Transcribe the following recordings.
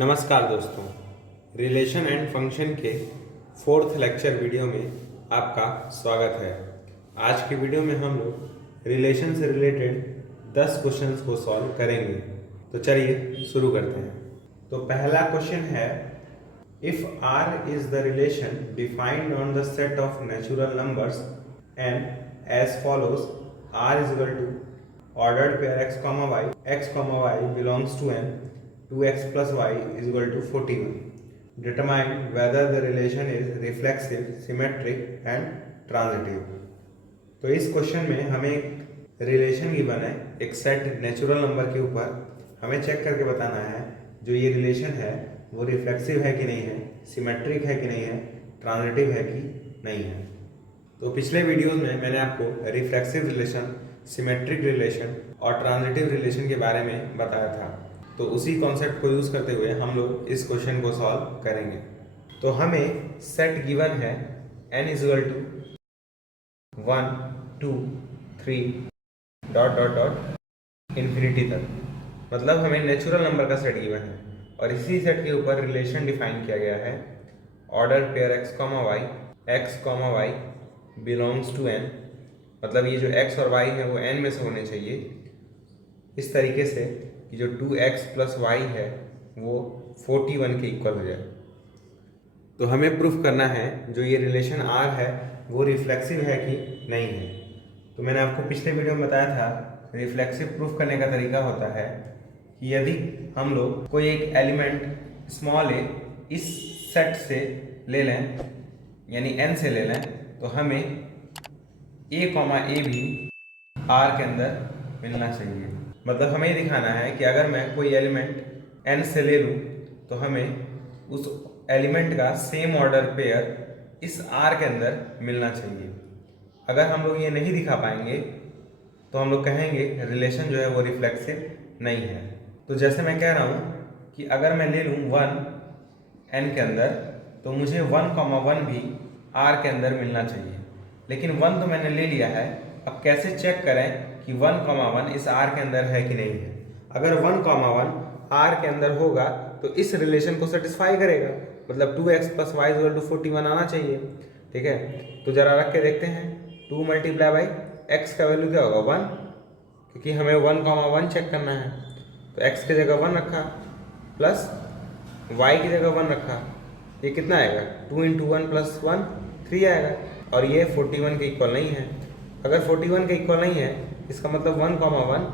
नमस्कार दोस्तों, relation and function के फोर्थ लेक्चर वीडियो में आपका स्वागत है। आज की वीडियो में हम लोग रिलेशन से रिलेटेड 10 क्वेश्चंस को सॉल्व करेंगे। तो चलिए शुरू करते हैं। तो पहला क्वेश्चन है, if R is the relation defined on the set of natural numbers and as follows, R is equal to ordered pair x, y belongs to n, 2x plus y is equal to 41. Determine whether the relation is reflexive, symmetric and transitive. तो इस question में हमें एक relation given है, एक set natural number के ऊपर हमें चेक करके बताना है जो ये रिलेशन है वो रिफ्लेक्सिव है कि नहीं है, सिमेट्रिक है कि नहीं है, ट्रांजिटिव है कि नहीं है। तो पिछले वीडियोस में मैंने आपको रिफ्लेक्सिव रिलेशन, सिमेट्रिक रिलेशन और ट्रांजिटिव रिलेशन के बारे में बताया था। तो उसी कॉन्सेप्ट को यूज़ करते हुए हम लोग इस क्वेश्चन को सॉल्व करेंगे। तो हमें सेट गिवन है n is equal to 1 2 3 dot dot dot infinity तक, मतलब हमें नेचुरल नंबर का सेट गिवन है और इसी सेट के ऊपर रिलेशन डिफाइन किया गया है, order pair x, y belongs to n, मतलब ये जो x और y है वो n में से होने चाहिए, इस तरीके से कि जो 2x प्लस y है वो 41 के इक्वल हो जाए। तो हमें प्रूफ करना है जो ये रिलेशन R है वो रिफ्लेक्सिव है कि नहीं है। तो मैंने आपको पिछले वीडियो में बताया था, रिफ्लेक्सिव प्रूफ करने का तरीका होता है कि यदि हम लोग कोई एक एलिमेंट स्मॉल a इस सेट से ले लें, यानी n से ले लें, तो हमें a भी R के अंदर मिलना चाहिए। मतलब हमें दिखाना है कि अगर मैं कोई एलिमेंट n से ले लूँ तो हमें उस एलिमेंट का सेम ऑर्डर पेयर इस R के अंदर मिलना चाहिए। अगर हम लोग ये नहीं दिखा पाएंगे तो हम लोग कहेंगे रिलेशन जो है वो रिफ्लेक्सिव नहीं है। तो जैसे मैं कह रहा हूँ कि अगर मैं ले लूँ 1 n के अंदर तो मुझे 1,1 भी R के अंदर मिलना चाहिए, लेकिन 1 तो मैंने ले लिया है। अब कैसे चेक करें कि 1,1 इस R के अंदर है कि नहीं है। अगर 1,1 R के अंदर होगा तो इस रिलेशन को सेटिस्फाई करेगा, मतलब 2x plus Y equal to 41 आना चाहिए। ठीक है, तो जरा रख के देखते हैं। 2 मल्टीप्लाई बाई x का वैल्यू क्या होगा 1, क्योंकि हमें 1,1 चेक करना है। तो x की जगह 1 रखा प्लस y की जगह 1 रखा, ये कितना आएगा 2 इंटू 1 प्लस 1 3 आएगा, और ये 41 के इक्वल नहीं है। अगर 41 के इक्वल नहीं है इसका मतलब 1,1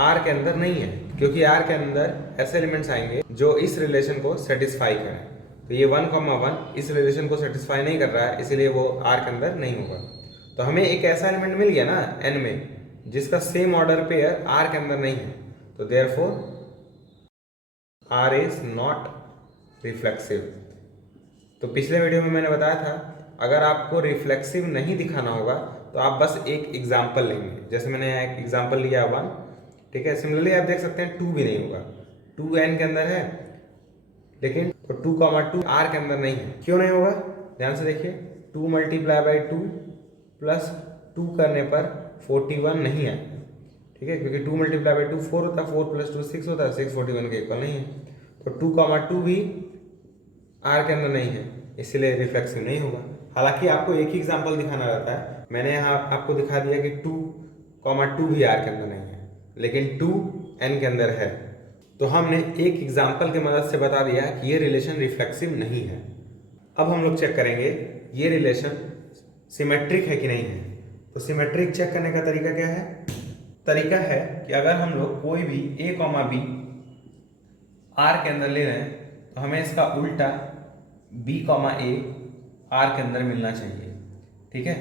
R के अंदर नहीं है, क्योंकि R के अंदर ऐसे एलिमेंट्स आएंगे जो इस रिलेशन को सेटिस्फाई करें। तो ये 1,1 इस रिलेशन को सेटिस्फाई नहीं कर रहा है, इसीलिए वो R के अंदर नहीं होगा। तो हमें एक ऐसा एलिमेंट मिल गया ना n में जिसका सेम ऑर्डर पेयर R के अंदर नहीं है, तो therefore R is not reflexive. तो पिछले वीडियो में मैंने बताया था, अगर आपको रिफ्लेक्सिव नहीं दिखाना होगा तो आप बस एक एग्जाम्पल लेंगे। जैसे मैंने यहाँ एक एग्जाम्पल लिया 1, ठीक है। सिमिलरली आप देख सकते हैं 2 भी नहीं होगा, 2 n के अंदर है लेकिन तो 2,2 R के अंदर नहीं है। क्यों नहीं होगा, ध्यान से देखिए। 2 मल्टीप्लाई बाई 2 प्लस 2 करने पर 41 नहीं है, ठीक है, क्योंकि 2 मल्टीप्लाई बाई 2 4 होता है, 4 प्लस 2 6 होता है, 6 41 के इक्वल नहीं है। तो 2,2 भी R के अंदर नहीं है, इसीलिए रिफ्लेक्सिव नहीं होगा। हालांकि आपको एक ही एग्जाम्पल दिखाना रहता है। मैंने यहाँ आपको दिखा दिया कि 2,2 भी R के अंदर नहीं है, लेकिन 2 n के अंदर है। तो हमने एक एग्जाम्पल की मदद से बता दिया कि ये रिलेशन रिफ्लेक्सिव नहीं है। अब हम लोग चेक करेंगे ये रिलेशन सिमेट्रिक है कि नहीं है। तो सिमेट्रिक चेक करने का तरीका क्या है? तरीका है कि अगर हम लोग कोई भी a, b R के अंदर ले रहे हैं तो हमें इसका उल्टा b, a R के अंदर मिलना चाहिए। ठीक है,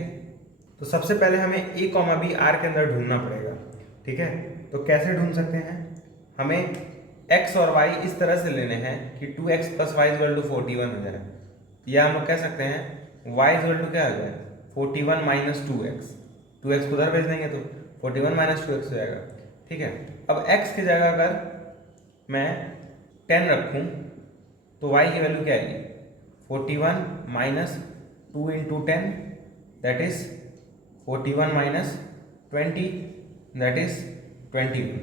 तो सबसे पहले हमें a, b R के अंदर ढूंढना पड़ेगा। ठीक है, तो कैसे ढूंढ सकते हैं? हमें x और y इस तरह से लेने हैं कि 2x plus Y equal to 41 हो जाए, या हम लोग कह सकते हैं y इक्वल टू क्या हो जाए 41 माइनस 2x, 2x को उधर भेज देंगे तो 41 माइनस 2x हो जाएगा। ठीक है, अब x की जगह अगर मैं 10 रखूं तो y की वैल्यू क्या आएगी 41 minus 2 into 10 that is 41 minus 20 that is 21।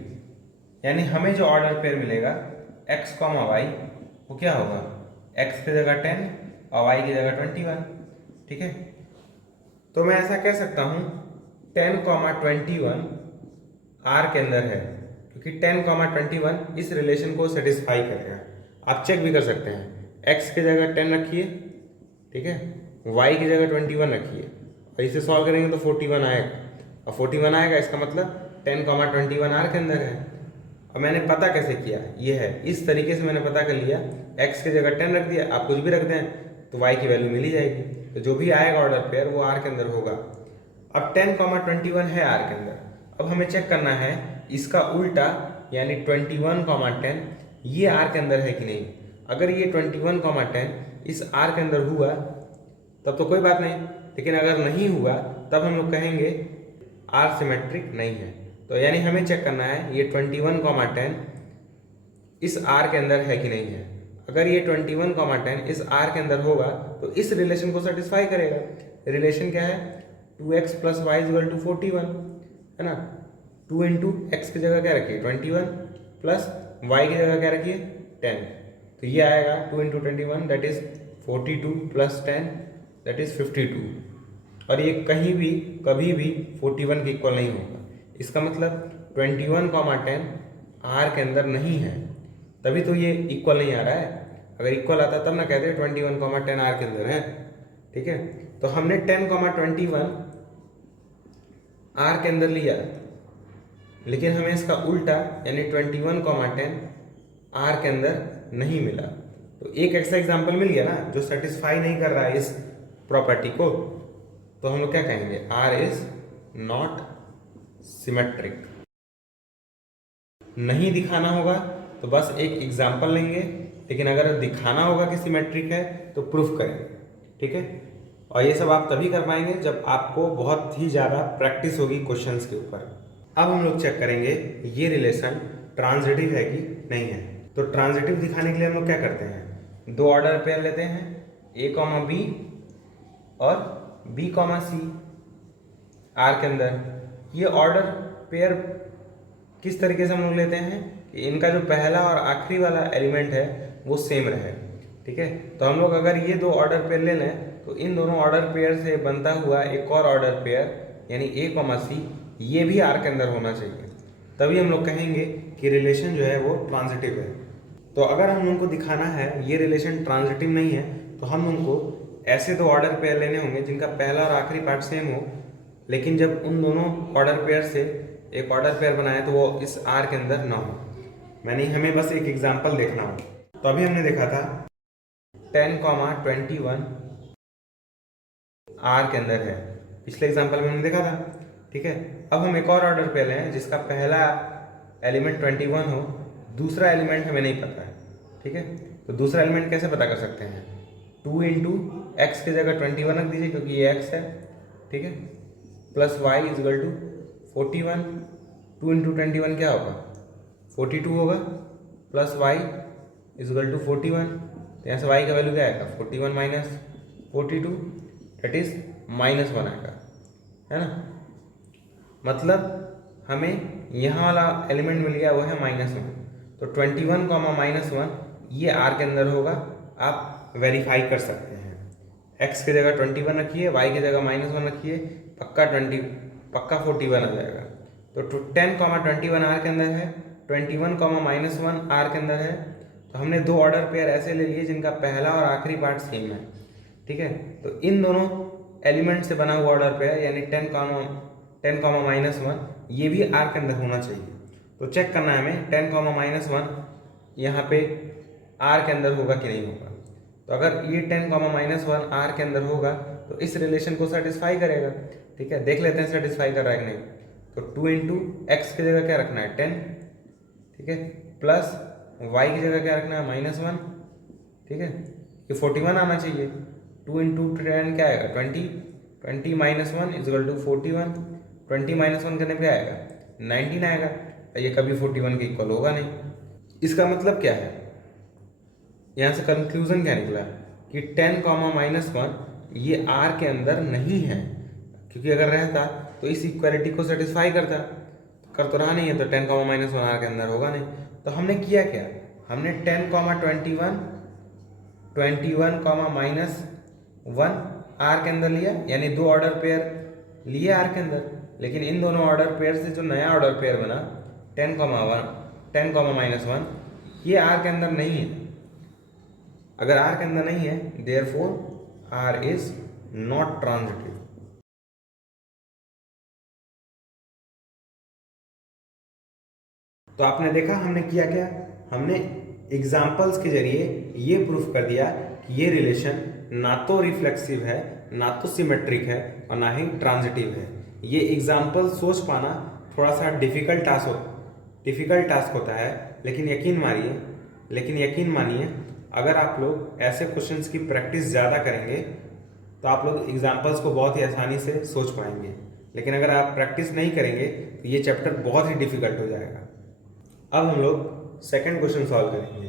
यानी हमें जो ऑर्डर पेयर मिलेगा x, y वो क्या होगा, x की जगह 10 और y की जगह 21। ठीक है, तो मैं ऐसा कह सकता हूँ 10,21 R के अंदर है, क्योंकि 10,21 इस रिलेशन को सेटिस्फाई करेगा। आप चेक भी कर सकते हैं, x की जगह 10 रखिए, ठीक है, y की जगह 21 रखिए, और इसे सॉल्व करेंगे तो 41 आएगा, और 41 आएगा इसका मतलब 10,21 R के अंदर है। और मैंने पता कैसे किया, ये है, इस तरीके से मैंने पता कर लिया, x की जगह 10 रख दिया, आप कुछ भी रख दें तो y की वैल्यू मिल ही जाएगी, तो जो भी आएगा ऑर्डर पेयर वो R के अंदर होगा। अब 10,21 है R के अंदर, अब हमें चेक करना है इसका उल्टा यानी 21,10 ये R के अंदर है कि नहीं। अगर ये 21,10 इस R के अंदर हुआ तब तो कोई बात नहीं, लेकिन अगर नहीं हुआ तब हम लोग कहेंगे R सिमेट्रिक नहीं है। तो यानी हमें चेक करना है ये 21,10 इस R के अंदर है कि नहीं है। अगर ये 21,10 इस R के अंदर होगा तो इस रिलेशन को सेटिस्फाई करेगा। रिलेशन क्या है, 2x + y = 41, है ना। 2 इंटू एक्स की जगह क्या रखिए 21 प्लस y की जगह क्या रखिए 10, तो ये आएगा 2 into 21 that is 42 plus 10 that is 52, और ये कहीं भी कभी भी 41 के इक्वल नहीं होगा। इसका मतलब 21,10 R के अंदर नहीं है, तभी तो ये इक्वल नहीं आ रहा है। अगर इक्वल आता तब ना कहते 21,10 R के अंदर है। ठीक है, तो हमने 10,21 R के अंदर लिया, लेकिन हमें इसका उल्टा यानी 21,10 R के अंदर नहीं मिला। तो एक ऐसा एग्जाम्पल मिल गया ना जो सेटिस्फाई नहीं कर रहा है इस प्रॉपर्टी को, तो हम लोग क्या कहेंगे, R इज नॉट सिमेट्रिक। नहीं दिखाना होगा तो बस एक एग्जाम्पल लेंगे, लेकिन अगर दिखाना होगा कि सिमेट्रिक है तो प्रूफ करेंगे। ठीक है, और ये सब आप तभी कर पाएंगे जब आपको बहुत ही ज़्यादा प्रैक्टिस होगी क्वेश्चंस के ऊपर। अब हम लोग चेक करेंगे ये रिलेशन ट्रांजिटिव है कि नहीं है। तो ट्रांजिटिव दिखाने के लिए हम लोग क्या करते हैं, दो ऑर्डर पेयर लेते हैं, a, b और b, c R के अंदर। ये ऑर्डर पेयर किस तरीके से हम लोग लेते हैं कि इनका जो पहला और आखिरी वाला एलिमेंट है वो सेम रहे। ठीक है, तो हम लोग अगर ये दो ऑर्डर पेयर ले लें तो इन दोनों ऑर्डर पेयर से बनता हुआ एक और ऑर्डर पेयर यानी a, c ये भी R के अंदर होना चाहिए, तभी हम लोग कहेंगे कि रिलेशन जो है वो ट्रांजिटिव है। तो अगर हम उनको दिखाना है ये रिलेशन ट्रांजिटिव नहीं है तो हम उनको ऐसे दो ऑर्डर पेयर लेने होंगे जिनका पहला और आखिरी पार्ट सेम हो, लेकिन जब उन दोनों ऑर्डर पेयर से एक ऑर्डर पेयर बनाए तो वो इस R के अंदर ना हो। हमें बस एक एग्जांपल देखना हो। तो अभी हमने देखा था 10,21 R के अंदर है, पिछले एग्जांपल में हमने देखा था। ठीक है, अब हम एक और ऑर्डर पेयर लें जिसका पहला एलिमेंट 21 हो, दूसरा एलिमेंट हमें नहीं पता है। ठीक है, तो दूसरा एलिमेंट कैसे पता कर सकते हैं, 2 इंटू एक्स की जगह 21 रख दीजिए क्योंकि ये x है। ठीक है, प्लस y = 41, 2 इंटू 21 क्या होगा 42 होगा, प्लस y = 41, तो यहाँ से y का वैल्यू क्या आएगा 41 माइनस 42 दैट इज -1 आएगा, है ना। मतलब हमें यहाँ वाला एलिमेंट मिल गया वो है -1, तो 21, -1 ये R के अंदर होगा। आप वेरीफाई कर सकते हैं, x की जगह 21 रखिए, y की जगह -1 रखिए, पक्का 41 आ जाएगा। तो 10,21 R के अंदर है, 21, -1 R के अंदर है। तो हमने दो ऑर्डर पेयर ऐसे ले लिए जिनका पहला और आखिरी पार्ट सेम है। ठीक है, तो इन दोनों एलिमेंट से बना हुआ ऑर्डर पेयर यानी 10, -1 ये भी R के अंदर होना चाहिए। तो चेक करना है हमें 10, -1 यहाँ पे R के अंदर होगा कि नहीं होगा। तो अगर ये 10, -1 R के अंदर होगा तो इस रिलेशन को सेटिस्फाई करेगा। ठीक है, देख लेते हैं सेटिस्फाई कर रहा है कि नहीं। तो 2 इंटू एक्स की जगह क्या रखना है 10, ठीक है, प्लस y की जगह क्या रखना है -1। ठीक है, ये 41 आना चाहिए। 2 इंटू 10 क्या आएगा 20, 20 -1 = 41, 20 -1 करने पे आएगा 19 आएगा। ये कभी 41 के इक्वल होगा नहीं। इसका मतलब क्या है, यहाँ से कंक्लूजन क्या निकला कि 10, -1 ये R के अंदर नहीं है, क्योंकि अगर रहता तो इस इक्वालिटी को सेटिस्फाई करता, कर तो रहा नहीं है, तो 10, -1 R के अंदर होगा नहीं। तो हमने किया क्या, हमने 10, 21 21 कॉमा माइनस 1 आर के अंदर लिया, यानी 2 ऑर्डर पेयर लिए आर के अंदर, लेकिन इन दोनों ऑर्डर पेयर से जो नया ऑर्डर पेयर बना 10 कॉमा माइनस 1 ये आर के अंदर नहीं है। अगर आर के अंदर नहीं है therefore R is not transitive. तो आपने देखा हमने किया क्या, हमने एग्जाम्पल्स के जरिए ये प्रूफ कर दिया कि ये रिलेशन ना तो रिफ्लेक्सिव है, ना तो सिमेट्रिक है और ना ही ट्रांजिटिव है। ये एग्जाम्पल सोच पाना थोड़ा सा डिफिकल्ट टास्क होता है, लेकिन यकीन मानिए अगर आप लोग ऐसे क्वेश्चंस की प्रैक्टिस ज़्यादा करेंगे तो आप लोग एग्जाम्पल्स को बहुत ही आसानी से सोच पाएंगे। लेकिन अगर आप प्रैक्टिस नहीं करेंगे तो ये चैप्टर बहुत ही डिफिकल्ट हो जाएगा। अब हम लोग सेकंड क्वेश्चन सॉल्व करेंगे।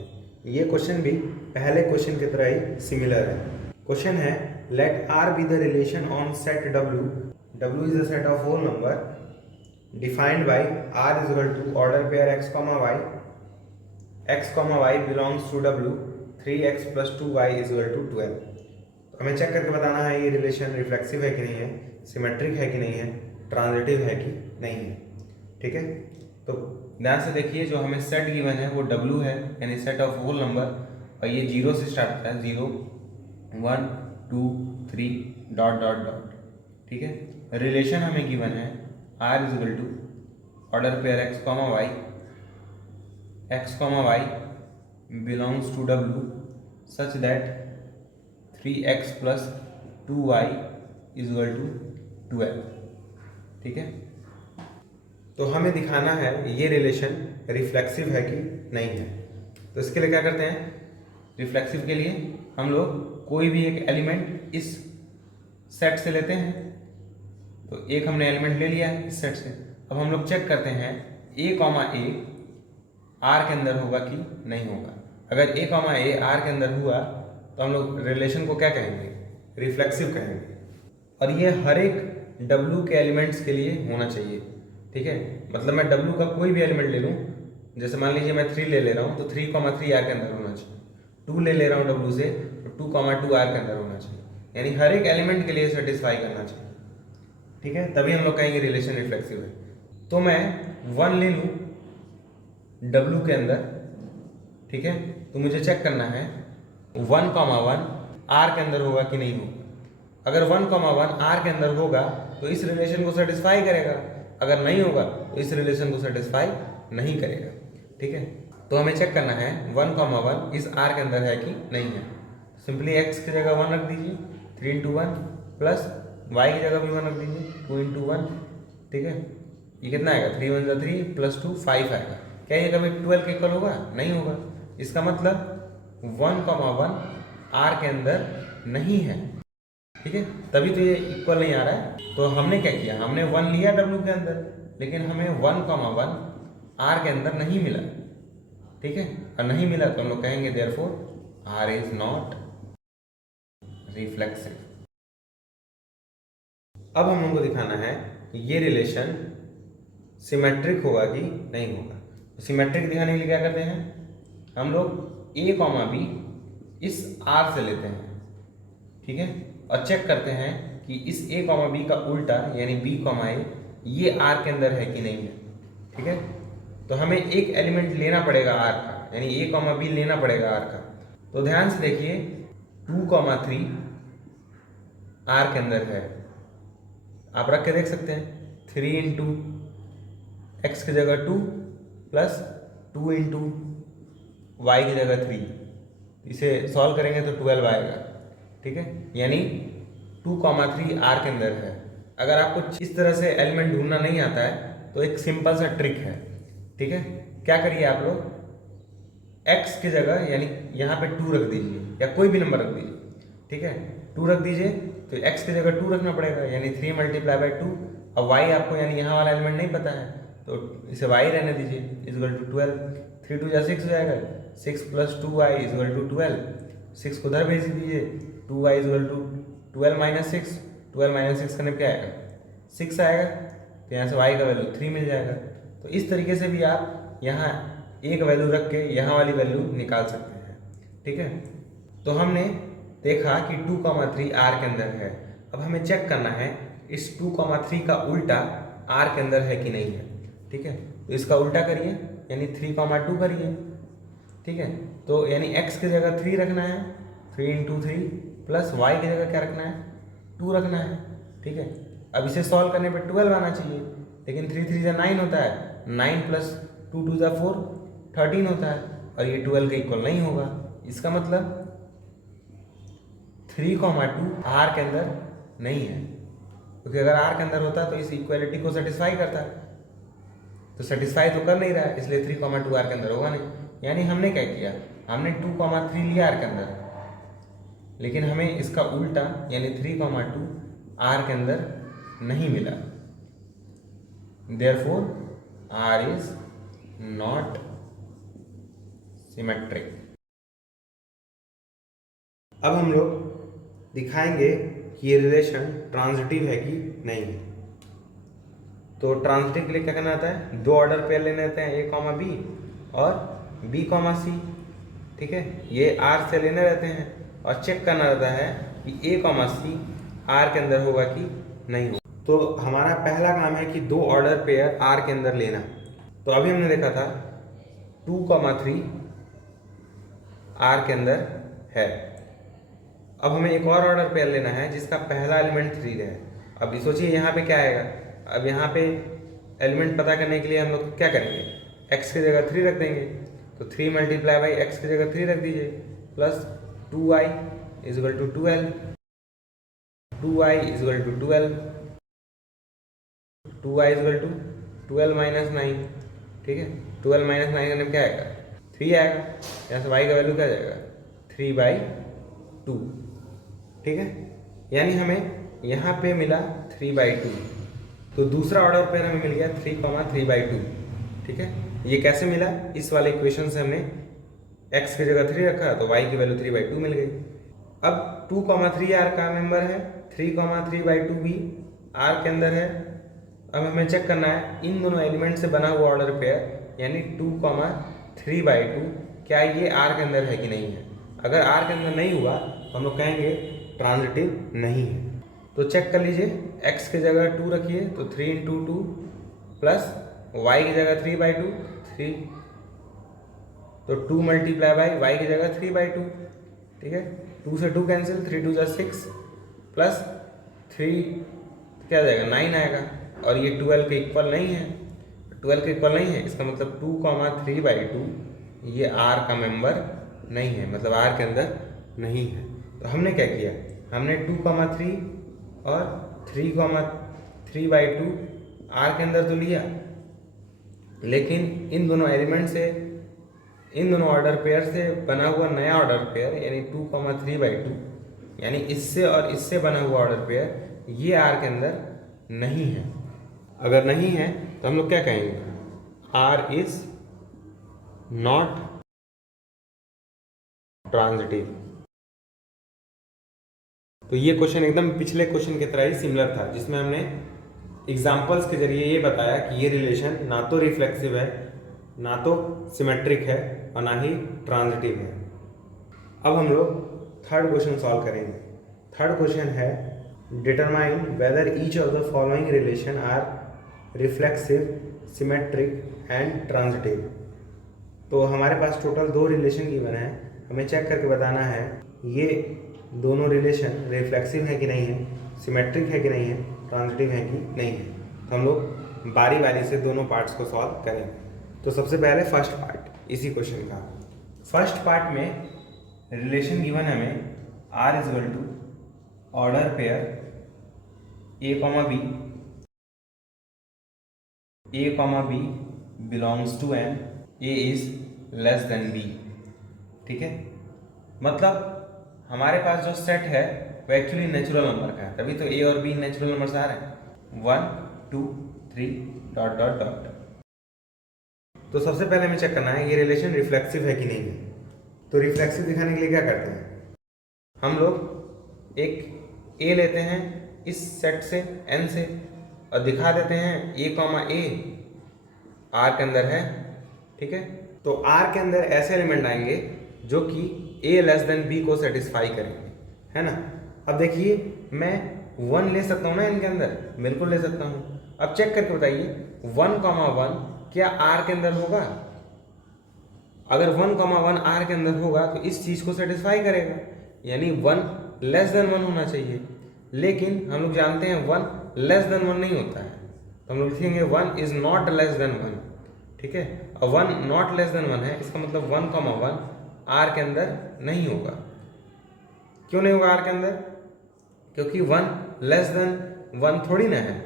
ये क्वेश्चन भी पहले क्वेश्चन की तरह ही सिमिलर है। क्वेश्चन है let R be the relation on set W is a set of whole number defined by R is equal to order pair x comma y belongs to W 3x + 2y is equal to 12। तो हमें check करके बताना है ये relation reflexive है कि नहीं है, सिमेट्रिक है कि नहीं है, ट्रांजिटिव है कि नहीं है। ठीक है, तो ध्यान से देखिए, जो हमें सेट गिवन है वो W है, यानी सेट ऑफ होल नंबर, और ये 0 से स्टार्ट होता है, 0 1 2 3 डॉट डॉट डॉट। ठीक है, रिलेशन हमें गिवन है R is equal to order pair x comma y belongs to W such that 3x + 2y is equal to 12। ठीक है, तो हमें दिखाना है ये रिलेशन रिफ्लेक्सिव है कि नहीं है। तो इसके लिए क्या करते हैं, रिफ्लेक्सिव के लिए हम लोग कोई भी एक एलिमेंट इस सेट से लेते हैं। तो एक हमने एलिमेंट ले लिया है इस सेट से। अब हम लोग चेक करते हैं a, आर के अंदर होगा कि नहीं होगा। अगर a, आर के अंदर हुआ तो हम लोग रिलेशन को क्या कहेंगे, रिफ्लेक्सिव कहेंगे। और ये हर एक w के एलिमेंट्स के लिए होना चाहिए। ठीक है, मतलब मैं w का कोई भी एलिमेंट ले लूँ, जैसे मान लीजिए मैं 3 ले रहा हूँ तो 3, 3 आर के अंदर होना चाहिए। 2 ले रहा हूँ w से तो 2, 2 आर के अंदर होना चाहिए, यानी हर एक एलिमेंट के लिए सेटिस्फाई करना चाहिए। ठीक है, तभी हम लोग कहेंगे रिलेशन रिफ्लेक्सिव है। तो मैं 1 ले लूँ w के अंदर। ठीक है, तो मुझे चेक करना है 1, 1 आर के अंदर होगा कि नहीं होगा। अगर 1, 1 आर के अंदर होगा तो इस रिलेशन को सेटिस्फाई करेगा, अगर नहीं होगा तो इस रिलेशन को सेटिस्फाई नहीं करेगा। ठीक है, तो हमें चेक करना है 1, 1 इस आर के अंदर है कि नहीं है। सिंपली x की जगह 1 रख दीजिए, 3 × 1 प्लस y की जगह भी 1 रख दीजिए, 2 × 1। ठीक है, ये कितना आएगा, 3 × 1 3 + 2 5 आएगा। क्या ये कभी 12 के इक्वल होगा, नहीं होगा। इसका मतलब 1, 1 आर के अंदर नहीं है। ठीक है, तभी तो ये इक्वल नहीं आ रहा है। तो हमने क्या किया, हमने 1 लिया w के अंदर, लेकिन हमें 1, 1 आर के अंदर नहीं मिला। ठीक है, और नहीं मिला तो हम लोग कहेंगे therefore R is not reflexive. अब हम लोगों को दिखाना है ये रिलेशन सिमेट्रिक होगा कि नहीं होगा। तो सिमेट्रिक दिखाने के लिए क्या करते हैं, हम लोग a, b इस r से लेते हैं। ठीक है, और चेक करते हैं कि इस a, b का उल्टा यानी b, a ये r के अंदर है कि नहीं है। ठीक है, तो हमें एक एलिमेंट लेना पड़ेगा r का, यानी a, b लेना पड़ेगा r का। तो ध्यान से देखिए 2, 3 r के अंदर है, आप रख के देख सकते हैं। 3 × x की जगह 2 प्लस 2 × y की जगह 3, इसे सॉल्व करेंगे तो 12 आएगा। ठीक है, यानी 2, 3 आर के अंदर है। अगर आपको इस तरह से एलिमेंट ढूंढना नहीं आता है तो एक सिंपल सा ट्रिक है। ठीक है, क्या करिए आप लोग, x की जगह यानी यहाँ पे 2 रख दीजिए या कोई भी नंबर रख दीजिए। ठीक है, 2 रख दीजिए तो x की जगह 2 रखना पड़ेगा, यानी 3 × 2। अब y आपको यानी यहाँ वाला एलिमेंट नहीं पता है तो इसे y रहने दीजिए, इज इक्वल टू 12। 3 × 2 = 6 हो जाएगा, 6 + 2y इज इक्वल टू 12। 6 को उधर भेज दीजिए, 2y इज इक्वल टू 12 - 6। 12 - 6 करने पे क्या आएगा, 6 आएगा। तो यहाँ से y का वैल्यू 3 मिल जाएगा। तो इस तरीके से भी आप यहाँ एक वैल्यू रख के यहाँ वाली वैल्यू निकाल सकते हैं। ठीक है, तो हमने देखा कि 2,3 आर के अंदर है। अब हमें चेक करना है इस 2,3 का उल्टा आर के अंदर है कि नहीं है। ठीक है, तो इसका उल्टा करिए, यानी 3,2 करिए। ठीक है, तो यानी x की जगह 3 रखना है, 3 × 3 प्लस y की जगह क्या रखना है, 2 रखना है। ठीक है, अब इसे सॉल्व करने पे 12 आना चाहिए, लेकिन 3 3 जा 9 होता है, 9 प्लस 2 2 जा 4 13 होता है, और ये 12 के इक्वल नहीं होगा। इसका मतलब 3,2 आर के अंदर नहीं है, क्योंकि अगर आर के अंदर होता तो इस इक्वालिटी को सेटिस्फाई करता, तो सेटिस्फाई तो कर नहीं रहा है, इसलिए 3,2 आर के अंदर होगा नहीं। यानी हमने क्या किया, हमने 2,3 लिया आर के अंदर, लेकिन हमें इसका उल्टा यानी 3,2 आर के अंदर नहीं मिला। Therefore R is not symmetric. अब हम लोग दिखाएंगे कि ये रिलेशन ट्रांजिटिव है कि नहीं है। तो ट्रांजिटिव के लिए क्या करना आता है, दो ऑर्डर पेयर लेने रहते हैं, a, b और b, c। ठीक है, ये r से लेने रहते हैं और चेक करना रहता है कि a, c r के अंदर होगा कि नहीं होगा। तो हमारा पहला काम है कि दो ऑर्डर पेयर r के अंदर लेना। तो अभी हमने देखा था 2,3 r के अंदर है। अब हमें एक और ऑर्डर पेयर लेना है जिसका पहला एलिमेंट 3 है। अब सोचिए यहाँ पे क्या आएगा, अब यहाँ पे एलिमेंट पता करने के लिए हम लोग क्या करेंगे, x की जगह 3 रख देंगे, तो 3 × x की जगह 3 रख दीजिए, प्लस 2y = 12, 2y = 12, 2y = 12 - 9। ठीक है, 12 - 9 करने में क्या आएगा, 3 आएगा, यहाँ से y का वैल्यू क्या जाएगा, 3/2। ठीक है, यानी हमें यहाँ पे मिला 3/2, तो दूसरा ऑर्डर पेयर हमें मिल गया 3,3/2। ठीक है, ये कैसे मिला, इस वाले इक्वेशन से हमने x की जगह 3 रखा तो y की वैल्यू 3/2 मिल गई। अब 2,3 r का मेंबर है, 3,3/2 भी r के अंदर है। अब हमें चेक करना है इन दोनों एलिमेंट से बना हुआ ऑर्डर पेयर यानी 2,3/2 क्या ये r के अंदर है कि नहीं है। अगर r के अंदर नहीं हुआ तो हम लोग कहेंगे ट्रांजिटिव नहीं है। तो चेक कर लीजिए, x की जगह 2 रखिए तो 3 × 2 प्लस y की जगह 3/2 3, तो 2 × y की जगह 3/2। ठीक है, 2 से 2 कैंसिल, 3 × 2 = 6 प्लस 3 क्या जाएगा 9 आएगा, और ये 12 के इक्वल नहीं है। 12 के इक्वल नहीं है इसका मतलब 2,3/2 ये r का मेंबर नहीं है, मतलब r के अंदर नहीं है। तो हमने क्या किया, हमने 2,3 और 3,3/2 r के अंदर तो लिया, लेकिन इन दोनों एलिमेंट से, इन दोनों ऑर्डर पेयर से बना हुआ नया ऑर्डर पेयर यानी 2,3/2 यानी इससे और इससे बना हुआ ऑर्डर पेयर ये r के अंदर नहीं है। अगर नहीं है तो हम लोग क्या कहेंगे, r इज नॉट ट्रांजिटिव। तो ये क्वेश्चन एकदम पिछले क्वेश्चन की तरह ही सिमिलर था, जिसमें हमने एग्जाम्पल्स के जरिए ये बताया कि ये रिलेशन ना तो रिफ्लेक्सिव है, ना तो सिमेट्रिक है, और ना ही ट्रांजिटिव है। अब हम लोग थर्ड क्वेश्चन सॉल्व करेंगे। थर्ड क्वेश्चन है determine whether each of the following relation R reflexive, symmetric and transitive. तो हमारे पास टोटल 2 रिलेशन गिवन है, हमें चेक करके बताना है ये दोनों रिलेशन रिफ्लेक्सिव है कि नहीं है, सिमेट्रिक है कि नहीं है, ट्रांजिटिव है कि नहीं है। तो हम लोग बारी बारी से दोनों पार्ट्स को सॉल्व करेंगे। तो सबसे पहले फर्स्ट पार्ट इसी क्वेश्चन का। फर्स्ट पार्ट में रिलेशन गिवन है हमें r = order pair a, b belongs to n, a is less than b। ठीक है, मतलब हमारे पास जो सेट है वो एक्चुअली नेचुरल नंबर का है, तभी तो a और b नेचुरल नंबर आ रहे हैं, 1 2 3 ... तो सबसे पहले हमें चेक करना है ये रिलेशन रिफ्लेक्सिव है कि नहीं है। तो रिफ्लेक्सिव दिखाने के लिए क्या करते हैं, हम लोग एक a लेते हैं इस सेट से n से और दिखा देते हैं a, r के अंदर है। ठीक है, तो r के अंदर ऐसे एलिमेंट आएंगे जो कि ए लेस देन बी को सेटिस्फाई करेंगे, है ना। अब देखिए मैं 1 ले सकता हूँ ना इनके अंदर, बिल्कुल ले सकता हूँ। अब चेक करके बताइए 1,1 क्या आर के अंदर होगा? अगर 1,1 आर के अंदर होगा तो इस चीज को सेटिस्फाई करेगा, यानी 1 लेस देन 1 होना चाहिए। लेकिन हम लोग जानते हैं 1 लेस देन 1 नहीं होता है, तो हम लोग लिखेंगे 1 इज नॉट लेस देन 1, ठीक है। अब 1 नॉट लेस देन 1 है, इसका मतलब 1,1 आर के अंदर नहीं होगा। क्यों नहीं होगा आर के अंदर? क्योंकि 1 लेस देन 1 थोड़ी ना है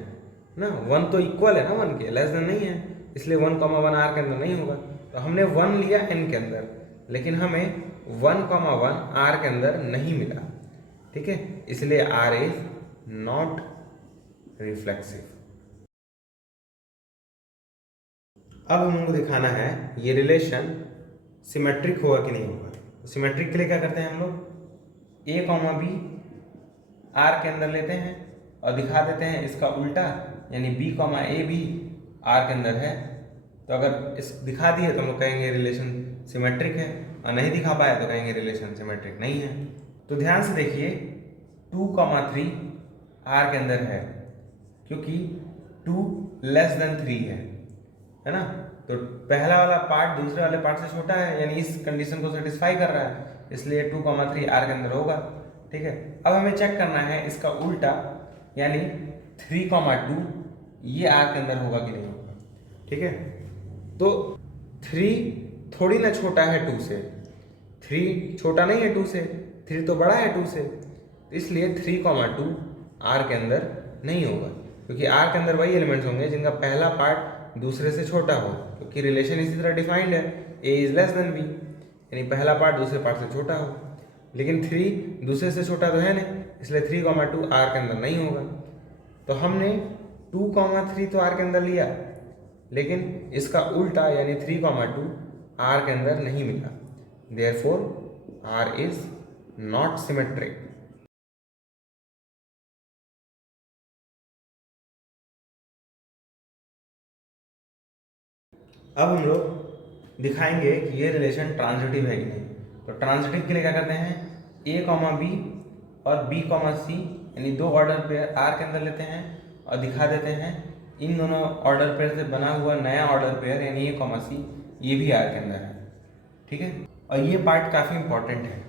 ना, 1 तो इक्वल है ना 1 के, लेस देन नहीं है, इसलिए 1,1 आर के अंदर नहीं होगा। तो हमने 1 लिया n के अंदर, लेकिन हमें 1,1 आर के अंदर नहीं मिला, ठीक है, इसलिए आर इज नॉट रिफ्लेक्सिव। अब हम लोग को दिखाना है ये रिलेशन सिमेट्रिक होगा कि नहीं होगा। सिमेट्रिक के लिए क्या करते हैं हम लोग, a, b आर के अंदर लेते हैं और दिखा देते हैं इसका उल्टा, यानी b, a भी आर के अंदर है। तो अगर इस दिखा दिए तो हम लोग कहेंगे रिलेशन सिमेट्रिक है, और नहीं दिखा पाया तो कहेंगे रिलेशन सिमेट्रिक नहीं है। तो ध्यान से देखिए 2,3 आर के अंदर है, क्योंकि 2 लेस देन 3 है ना। तो पहला वाला पार्ट दूसरे वाले पार्ट से छोटा है, यानी इस कंडीशन को सेटिस्फाई कर रहा है, इसलिए 2,3 आर के अंदर होगा, ठीक है। अब हमें चेक करना है इसका उल्टा, यानी 3,2 ये आर के अंदर होगा कि नहीं होगा, ठीक है। तो 3 थोड़ी ना छोटा है 2 से, 3 छोटा नहीं है 2 से, 3 तो बड़ा है 2 से, इसलिए 3,2 आर के अंदर नहीं होगा, क्योंकि आर के अंदर वही एलिमेंट्स होंगे जिनका पहला पार्ट दूसरे से छोटा हो, क्योंकि रिलेशन इसी तरह डिफाइंड है, ए इज लेस देन बी, यानी पहला पार्ट दूसरे पार्ट से छोटा हो। लेकिन 3 दूसरे से छोटा तो है नहीं, इसलिए 3,2 आर के अंदर नहीं होगा। तो हमने 2,3 तो आर के अंदर लिया, लेकिन इसका उल्टा यानी 3,2 आर के अंदर नहीं मिला, therefore R is not symmetric. अब हम लोग दिखाएंगे कि ये रिलेशन ट्रांजिटिव है कि नहीं। तो ट्रांजिटिव के लिए क्या करते हैं, a, b और b, c यानी 2 ऑर्डर पेयर आर के अंदर लेते हैं और दिखा देते हैं इन दोनों ऑर्डर पेयर से बना हुआ नया ऑर्डर पेयर यानी a, c ये भी आर के अंदर है, ठीक है। और ये पार्ट काफ़ी इंपॉर्टेंट है।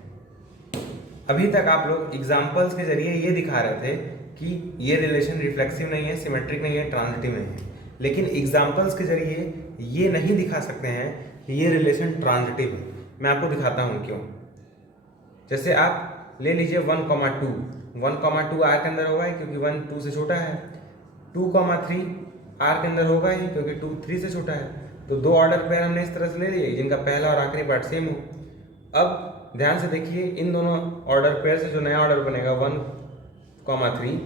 अभी तक आप लोग एग्जाम्पल्स के जरिए ये दिखा रहे थे कि ये रिलेशन रिफ्लेक्सिव नहीं है, सिमेट्रिक नहीं है, ट्रांजिटिव नहीं है, लेकिन एग्जाम्पल्स के जरिए ये नहीं दिखा सकते हैं कि ये रिलेशन ट्रांजिटिव है। मैं आपको दिखाता हूँ क्यों। जैसे आप ले लीजिए 1,2 आर के अंदर होगा ही, क्योंकि 1 2 से छोटा है। 2,3 आर के अंदर होगा ही, क्योंकि 2 3 से छोटा है। तो 2 ऑर्डर पेयर हमने इस तरह से ले लिए जिनका पहला और आखिरी पार्ट सेम हो। अब ध्यान से देखिए इन दोनों ऑर्डर पेयर से जो नया ऑर्डर बनेगा 1,3,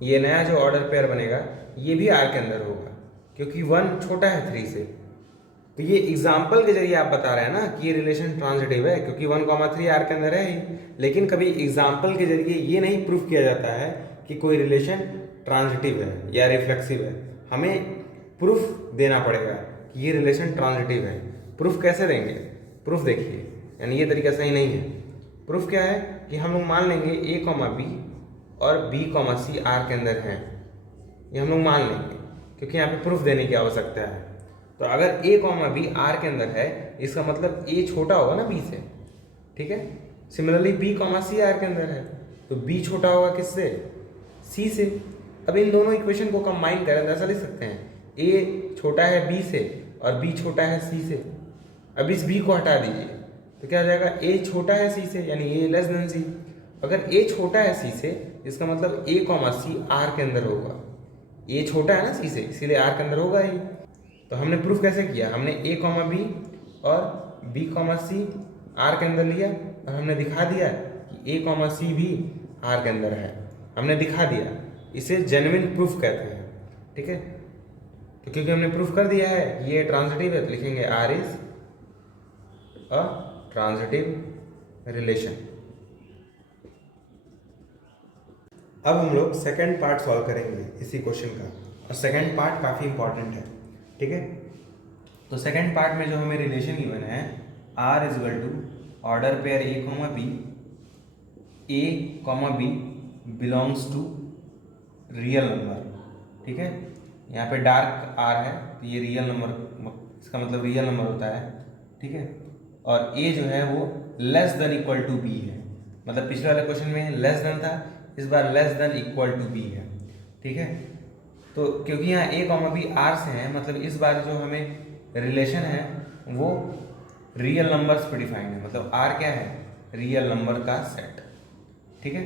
ये नया जो ऑर्डर पेयर बनेगा ये भी आर के अंदर होगा, क्योंकि 1 छोटा है 3 से। तो ये एग्जाम्पल के जरिए आप बता रहे हैं ना कि ये रिलेशन ट्रांजिटिव है, क्योंकि 1,3 आर के अंदर है ही। लेकिन कभी एग्जाम्पल के जरिए ये नहीं प्रूफ किया जाता है कि कोई रिलेशन ट्रांजिटिव है या रिफ्लेक्सिव है। हमें प्रूफ देना पड़ेगा कि ये रिलेशन ट्रांजिटिव है। प्रूफ कैसे देंगे? प्रूफ देखिए, यानी ये तरीका सही नहीं है। प्रूफ क्या है कि हम लोग मान लेंगे a, b और b, c आर के अंदर हैं, ये हम लोग मान लेंगे, क्योंकि यहाँ पे प्रूफ देने की आवश्यकता है। तो अगर a, b आर के अंदर है, इसका मतलब a छोटा होगा ना b से, ठीक है। सिमिलरली b, c आर के अंदर है, तो b छोटा होगा किससे? c से। अब इन दोनों इक्वेशन को कंबाइन करें तो ऐसा लिख सकते हैं a छोटा है b से और b छोटा है c से। अब इस b को हटा दीजिए तो क्या हो जाएगा, a छोटा है c से यानी a लेस देन c। अगर a छोटा है c से, इसका मतलब a, c आर के अंदर होगा। a छोटा है ना c से, इसीलिए आर के अंदर होगा ही। तो हमने प्रूफ कैसे किया? हमने a, b और b, c आर के अंदर लिया और हमने दिखा दिया कि a, c भी आर के अंदर है। हमने दिखा दिया, इसे जेन्युइन प्रूफ कहते हैं, ठीक है। तो क्योंकि हमने प्रूफ कर दिया है ये ट्रांजिटिव है, तो लिखेंगे R is a transitive relation. अब हम लोग सेकेंड पार्ट सॉल्व करेंगे इसी क्वेश्चन का, और सेकेंड पार्ट काफ़ी इंपॉर्टेंट है, ठीक है। तो सेकेंड पार्ट में जो हमें रिलेशन गिवन है r is equal to order pair A comma B belongs to real number, ठीक है। यहाँ पे डार्क आर है तो ये रियल नंबर, इसका मतलब रियल नंबर होता है, ठीक है। और ए जो है वो less than equal to B है, मतलब पिछले वाले क्वेश्चन में लेस देन था, इस बार less than equal to B है, ठीक है। तो क्योंकि यहाँ ए कॉमा बी आर से है, मतलब इस बार जो हमें रिलेशन है वो रियल नंबर्स पे डिफाइंड है, मतलब आर क्या है, रियल नंबर का सेट, ठीक है।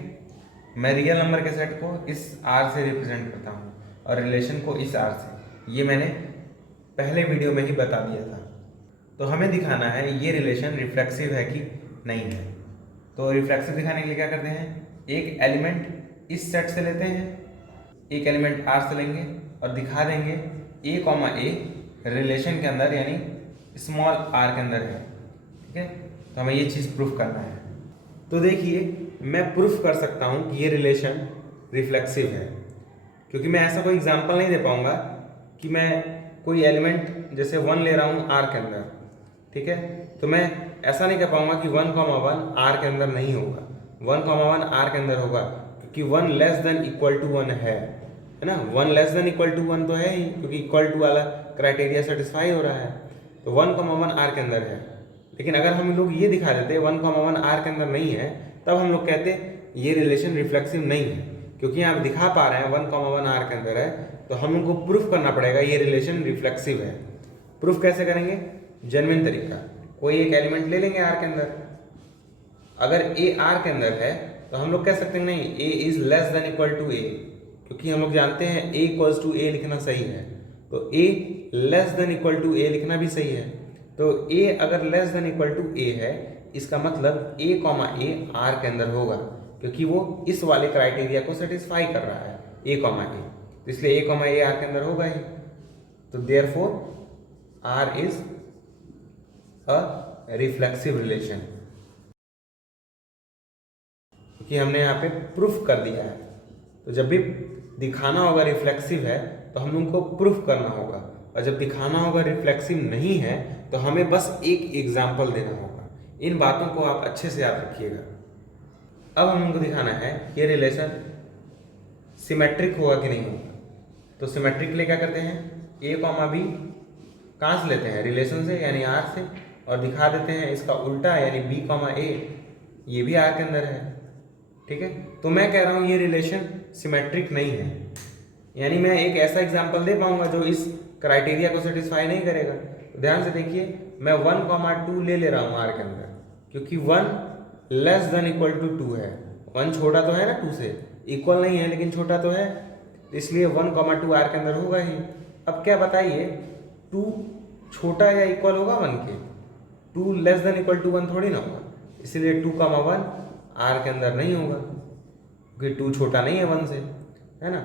मैं रियल नंबर के सेट को इस आर से रिप्रेजेंट करता हूँ और रिलेशन को इस आर से, ये मैंने पहले वीडियो में ही बता दिया था। तो हमें दिखाना है ये रिलेशन रिफ्लेक्सिव है कि नहीं है। तो रिफ्लेक्सिव दिखाने के लिए क्या करते हैं, एक एलिमेंट इस सेट से लेते हैं, एक एलिमेंट आर से लेंगे और दिखा देंगे ए कॉमा ए रिलेशन के अंदर यानी स्मॉल आर के अंदर है, ठीक है। तो हमें ये चीज़ प्रूफ करना है। तो देखिए मैं प्रूफ कर सकता हूँ कि ये रिलेशन रिफ्लेक्सिव है, क्योंकि मैं ऐसा कोई एग्जांपल नहीं दे पाऊँगा कि मैं कोई एलिमेंट जैसे 1 ले रहा हूँ आर के अंदर, ठीक है। तो मैं ऐसा नहीं कह पाऊँगा कि 1,1 आर के अंदर नहीं होगा, 1,1 आर के अंदर होगा, क्योंकि 1 लेस देन इक्वल टू 1 है ना। 1 लेस देन इक्वल टू 1 तो है ही, क्योंकि इक्वल टू वाला क्राइटेरिया सेटिस्फाई हो रहा है, तो 1,1 आर के अंदर है। लेकिन अगर हम लोग ये दिखा देते 1,1 आर के अंदर नहीं है, तब हम लोग कहते ये रिलेशन रिफ्लेक्सिव नहीं है, क्योंकि आप दिखा पा रहे हैं 1,1 आर के अंदर है, तो हम लोग को प्रूफ करना पड़ेगा ये रिलेशन रिफ्लेक्सिव है। प्रूफ कैसे करेंगे, जेन्युइन तरीका, कोई एक एलिमेंट ले लेंगे आर के अंदर, अगर ए आर के अंदर है तो हम लोग कह सकते हैं नहीं A is less than equal to A, क्योंकि हम लोग जानते हैं ए इक्वल्स टू ए लिखना सही है, तो ए लेस देन इक्वल टू ए लिखना भी सही है। तो ए अगर लेस देन इक्वल टू ए है, इसका मतलब ए कॉमा ए आर के अंदर होगा, क्योंकि वो इस वाले क्राइटेरिया को सेटिस्फाई कर रहा है ए कॉमा ए, तो इसलिए ए कॉमा ए आर के अंदर होगा ही। तो therefore R is a reflexive relation, क्योंकि हमने यहाँ पे प्रूफ कर दिया है। तो जब भी दिखाना होगा रिफ्लेक्सिव है तो हम लोग को प्रूफ करना होगा, और जब दिखाना होगा रिफ्लेक्सिव नहीं है तो हमें बस एक एग्जाम्पल देना होगा। इन बातों को आप अच्छे से याद रखिएगा। अब हम लोग को दिखाना है ये रिलेशन सिमेट्रिक होगा कि नहीं होगा। तो सिमेट्रिक के लिए क्या करते हैं, ए कॉमा बी कहाँ से लेते हैं, रिलेशन से यानी आर से, और दिखा देते हैं इसका उल्टा यानी बी कॉमा ए, ये भी आर के अंदर है, ठीक है। तो मैं कह रहा हूँ ये रिलेशन सिमेट्रिक नहीं है, यानी मैं एक ऐसा एग्जांपल दे पाऊंगा जो इस क्राइटेरिया को सेटिस्फाई नहीं करेगा। तो ध्यान से देखिए, मैं 1,2 ले रहा हूँ आर के अंदर, क्योंकि 1 लेस देन इक्वल टू 2 है। 1 छोटा तो है ना 2 से, इक्वल नहीं है लेकिन छोटा तो है, इसलिए 1,2 आर के अंदर होगा ही। अब क्या बताइए, 2 छोटा या इक्वल होगा 1 के, 2 लेस देन इक्वल टू 1 थोड़ी ना होगा, इसलिए 2,1 आर के अंदर नहीं होगा, क्योंकि 2 छोटा नहीं है 1 से, है ना,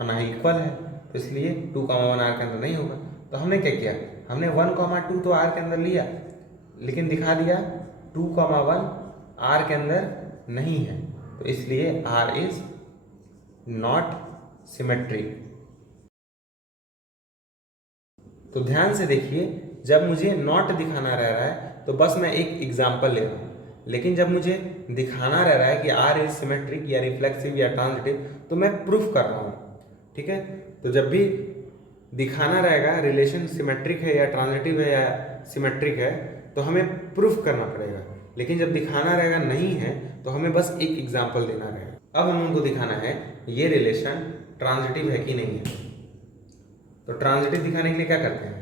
और ना ही इक्वल है, तो इसलिए 2,1 आर के अंदर नहीं होगा। तो हमने क्या किया, हमने 1,2 तो आर के अंदर लिया, लेकिन दिखा दिया 2,1 आर के अंदर नहीं है, तो इसलिए आर इज नॉट सिमेट्रिक। तो ध्यान से देखिए, जब मुझे नॉट दिखाना रह रहा है तो बस मैं एक एग्जाम्पल ले रहा हूँ, लेकिन जब मुझे दिखाना रह रहा है कि आर इज सिमेट्रिक या रिफ्लेक्सिव या ट्रांजिटिव, तो मैं प्रूफ कर रहा हूँ, ठीक है। तो जब भी दिखाना रहेगा रिलेशन सिमेट्रिक है या ट्रांजिटिव है या सिमेट्रिक है, तो हमें प्रूफ करना पड़ेगा, लेकिन जब दिखाना रहेगा नहीं है तो हमें बस एक एग्जाम्पल देना रहेगा। अब हम उनको दिखाना है ये रिलेशन ट्रांजिटिव है कि नहीं है। तो ट्रांजिटिव दिखाने के लिए क्या करते हैं,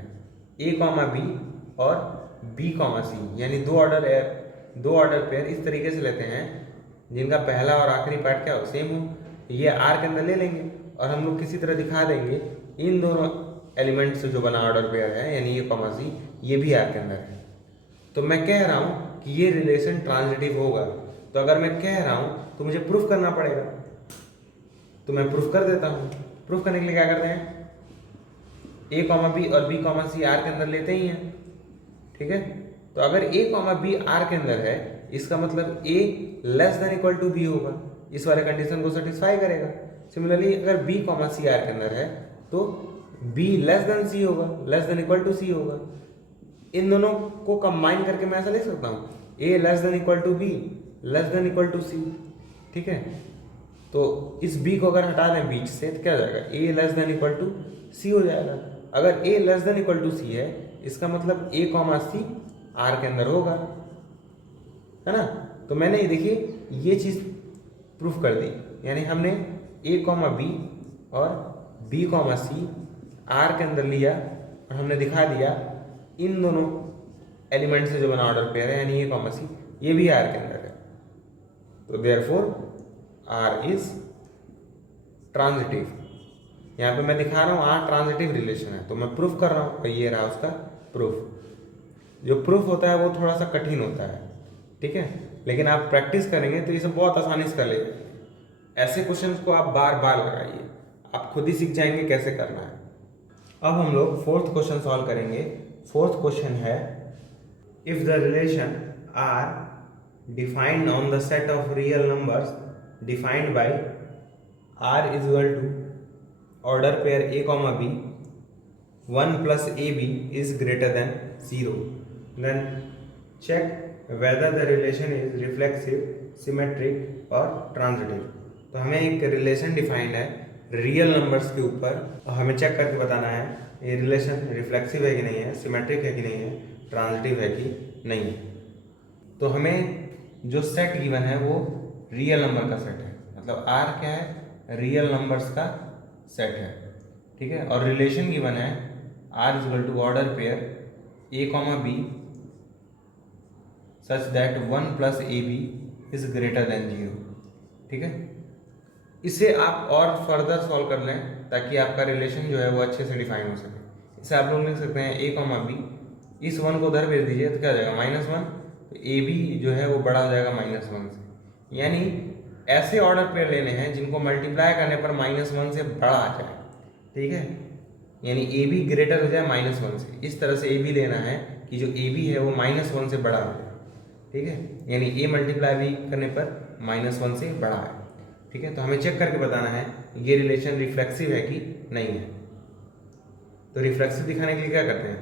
ए कॉमा बी और बी कॉमा सी, यानी दो ऑर्डर पेयर इस तरीके से लेते हैं जिनका पहला और आखिरी पार्ट क्या हो, सेम हो। ये आर के अंदर ले लेंगे और हम लोग किसी तरह दिखा देंगे इन दोनों एलिमेंट से जो बना ऑर्डर पेयर है, यानी ये कॉमा सी, ये भी आर के अंदर है। तो मैं कह रहा हूँ कि ये रिलेशन ट्रांजिटिव होगा। तो अगर मैं कह रहा हूँ तो मुझे प्रूफ करना पड़ेगा, तो मैं प्रूफ कर देता हूँ। प्रूफ करने के लिए क्या करते हैं, ए कॉमा बी और बी कॉमा सी आर के अंदर लेते ही हैं, ठीक है। तो अगर ए कॉमा बी आर के अंदर है, इसका मतलब A less than equal to B होगा, इस वाले कंडीशन को सेटिस्फाई करेगा। सिमिलरली अगर बी कॉमा सी आर के अंदर है तो बी लेस देन सी होगा, लेस देन इक्वल टू सी होगा। इन दोनों को कंबाइन करके मैं ऐसा लिख सकता हूँ, A less than equal to B less than equal to C, ठीक है। तो इस बी को अगर हटा दें बीच से तो क्या हो जाएगा, ए लेस देन इक्वल टू सी हो जाएगा। अगर ए less than equal to C है इसका मतलब ए कॉमा सी आर के अंदर होगा, है ना। तो मैंने देखिए ये चीज़ प्रूफ कर दी, यानी हमने ए कॉमा बी और बी कॉमा सी आर के अंदर लिया और हमने दिखा दिया इन दोनों एलिमेंट से जो बना ऑर्डर पेयर है, यानी ए कॉमा सी ये भी आर के अंदर है। तो देयरफॉर आर इज ट्रांजिटिव। यहाँ पे मैं दिखा रहा हूँ आर ट्रांजिटिव रिलेशन है, तो मैं प्रूफ कर रहा हूँ और ये रहा उसका प्रूफ। जो प्रूफ होता है वो थोड़ा सा कठिन होता है, ठीक है, लेकिन आप प्रैक्टिस करेंगे तो ये सब बहुत आसानी से कर लेंगे। ऐसे क्वेश्चंस को आप बार बार लगाइए, आप खुद ही सीख जाएंगे कैसे करना है। अब हम लोग फोर्थ क्वेश्चन सॉल्व करेंगे। फोर्थ क्वेश्चन है, if the relation R defined on the set of real numbers defined by R is equal to order pair A comma B 1 plus ab is greater than 0, then check whether the relation is reflexive, symmetric और transitive। तो हमें एक relation defined है real numbers के ऊपर और हमें check करके बताना है ये रिलेशन रिफ्लेक्सिव है कि नहीं है, सिमेट्रिक है कि नहीं है, ट्रांजिटिव है कि नहीं है। तो हमें जो सेट गिवन है वो रियल नंबर का सेट है, मतलब आर क्या है, रियल नंबर्स का सेट है, ठीक है। और रिलेशन गिवन है R is equal to order pair A comma B such that 1 plus A B is greater than 0, ठीक है। इसे आप और फर्दर सॉल्व कर लें ताकि आपका रिलेशन जो है वो अच्छे से डिफाइन हो सके। इसे आप लोग लिख सकते हैं ए कॉमा बी, इस 1 को उधर भेज दीजिए तो क्या हो जाएगा -1, तो ए बी जो है वो बड़ा हो जाएगा -1 से। यानी ऐसे ऑर्डर पेयर लेने हैं जिनको मल्टीप्लाई करने पर -1 से बड़ा आ जाए, ठीक है, यानी ए बी ग्रेटर हो जाए -1 से। इस तरह से ए बी लेना है कि जो ए बी है वो -1 से बड़ा हो जाए, ठीक है, यानी ए मल्टीप्लाई भी करने पर -1 से बड़ा है, ठीक है। तो हमें चेक करके बताना है ये रिलेशन रिफ्लेक्सिव है कि नहीं है। तो रिफ्लेक्सिव दिखाने के लिए क्या करते हैं,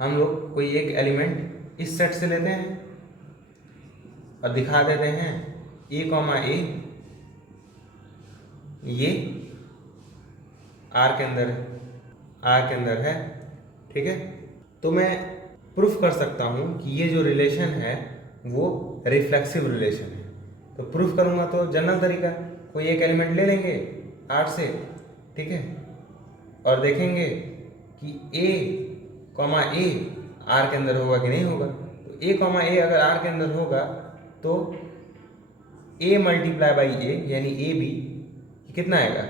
हम लोग कोई एक एलिमेंट इस सेट से लेते हैं और दिखा देते हैं ए कॉमा ए ये आर के अंदर है, आर के अंदर है, ठीक है। तो मैं प्रूफ कर सकता हूं कि ये जो रिलेशन है वो रिफ्लेक्सिव रिलेशन है। तो प्रूफ करूंगा तो जनरल तरीका, कोई एक एलिमेंट ले लेंगे आर से, ठीक है, और देखेंगे कि ए कॉमा ए आर के अंदर होगा कि नहीं होगा। तो ए कॉमा ए अगर आर के अंदर होगा तो ए मल्टीप्लाई बाई ए यानी ए बी कितना आएगा,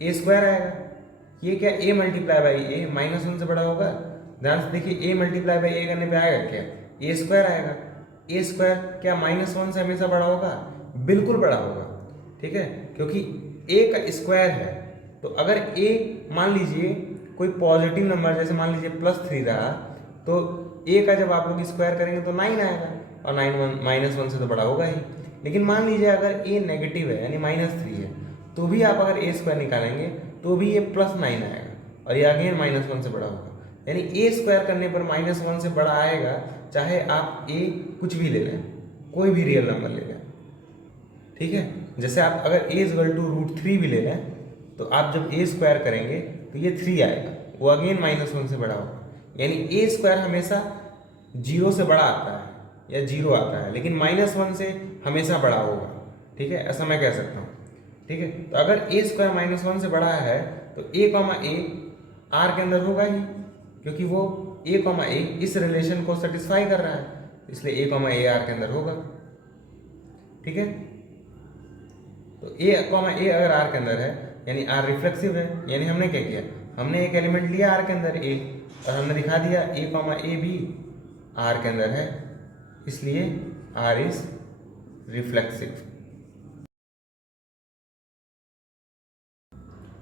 ए स्क्वायर आएगा। ये क्या ए मल्टीप्लाई बाई ए -1 से बड़ा होगा, ध्यान से देखिए, ए मल्टीप्लाई बाई ए करने पे आएगा क्या, ए स्क्वायर आएगा। ए स्क्वायर क्या -1 से हमेशा बड़ा होगा, बिल्कुल बड़ा होगा, ठीक है, क्योंकि ए का स्क्वायर है। तो अगर ए मान लीजिए कोई पॉजिटिव नंबर जैसे मान लीजिए +3 रहा तो ए का जब आप लोग स्क्वायर करेंगे तो 9 आएगा और 9 -1 से तो बड़ा होगा ही। लेकिन मान लीजिए अगर ए नेगेटिव है यानी -3 है तो भी आप अगर ए स्क्वायर निकालेंगे तो भी ये +9 आएगा और ये अगेन -1 से बड़ा होगा। यानी ए स्क्वायर करने पर -1 से बड़ा आएगा, चाहे आप ए कुछ भी ले लें, कोई भी रियल नंबर ले लें, ठीक है। जैसे आप अगर ए इक्वल टू √3 भी ले लें तो आप जब ए स्क्वायर करेंगे तो ये 3 आएगा, वो अगेन -1 से बड़ा होगा। यानी ए स्क्वायर हमेशा 0 से बड़ा आता है या 0 आता है, लेकिन -1 से हमेशा बड़ा होगा, ठीक है, ऐसा मैं कह सकता हूँ, ठीक है। तो अगर ए स्क्वायर -1 से बड़ा है तो ए कॉमा ए आर के अंदर होगा ही, क्योंकि वो ए कॉमा ए इस रिलेशन को सेटिस्फाई कर रहा है, इसलिए ए कॉमा ए आर के अंदर होगा, ठीक है। तो ए कॉमा ए अगर आर के अंदर है यानी आर रिफ्लेक्सिव है, यानी हमने क्या किया, हमने एक एलिमेंट लिया आर के अंदर ए और हमने दिखा दिया ए कॉमा ए भी आर के अंदर है, इसलिए आर इज रिफ्लेक्सिव।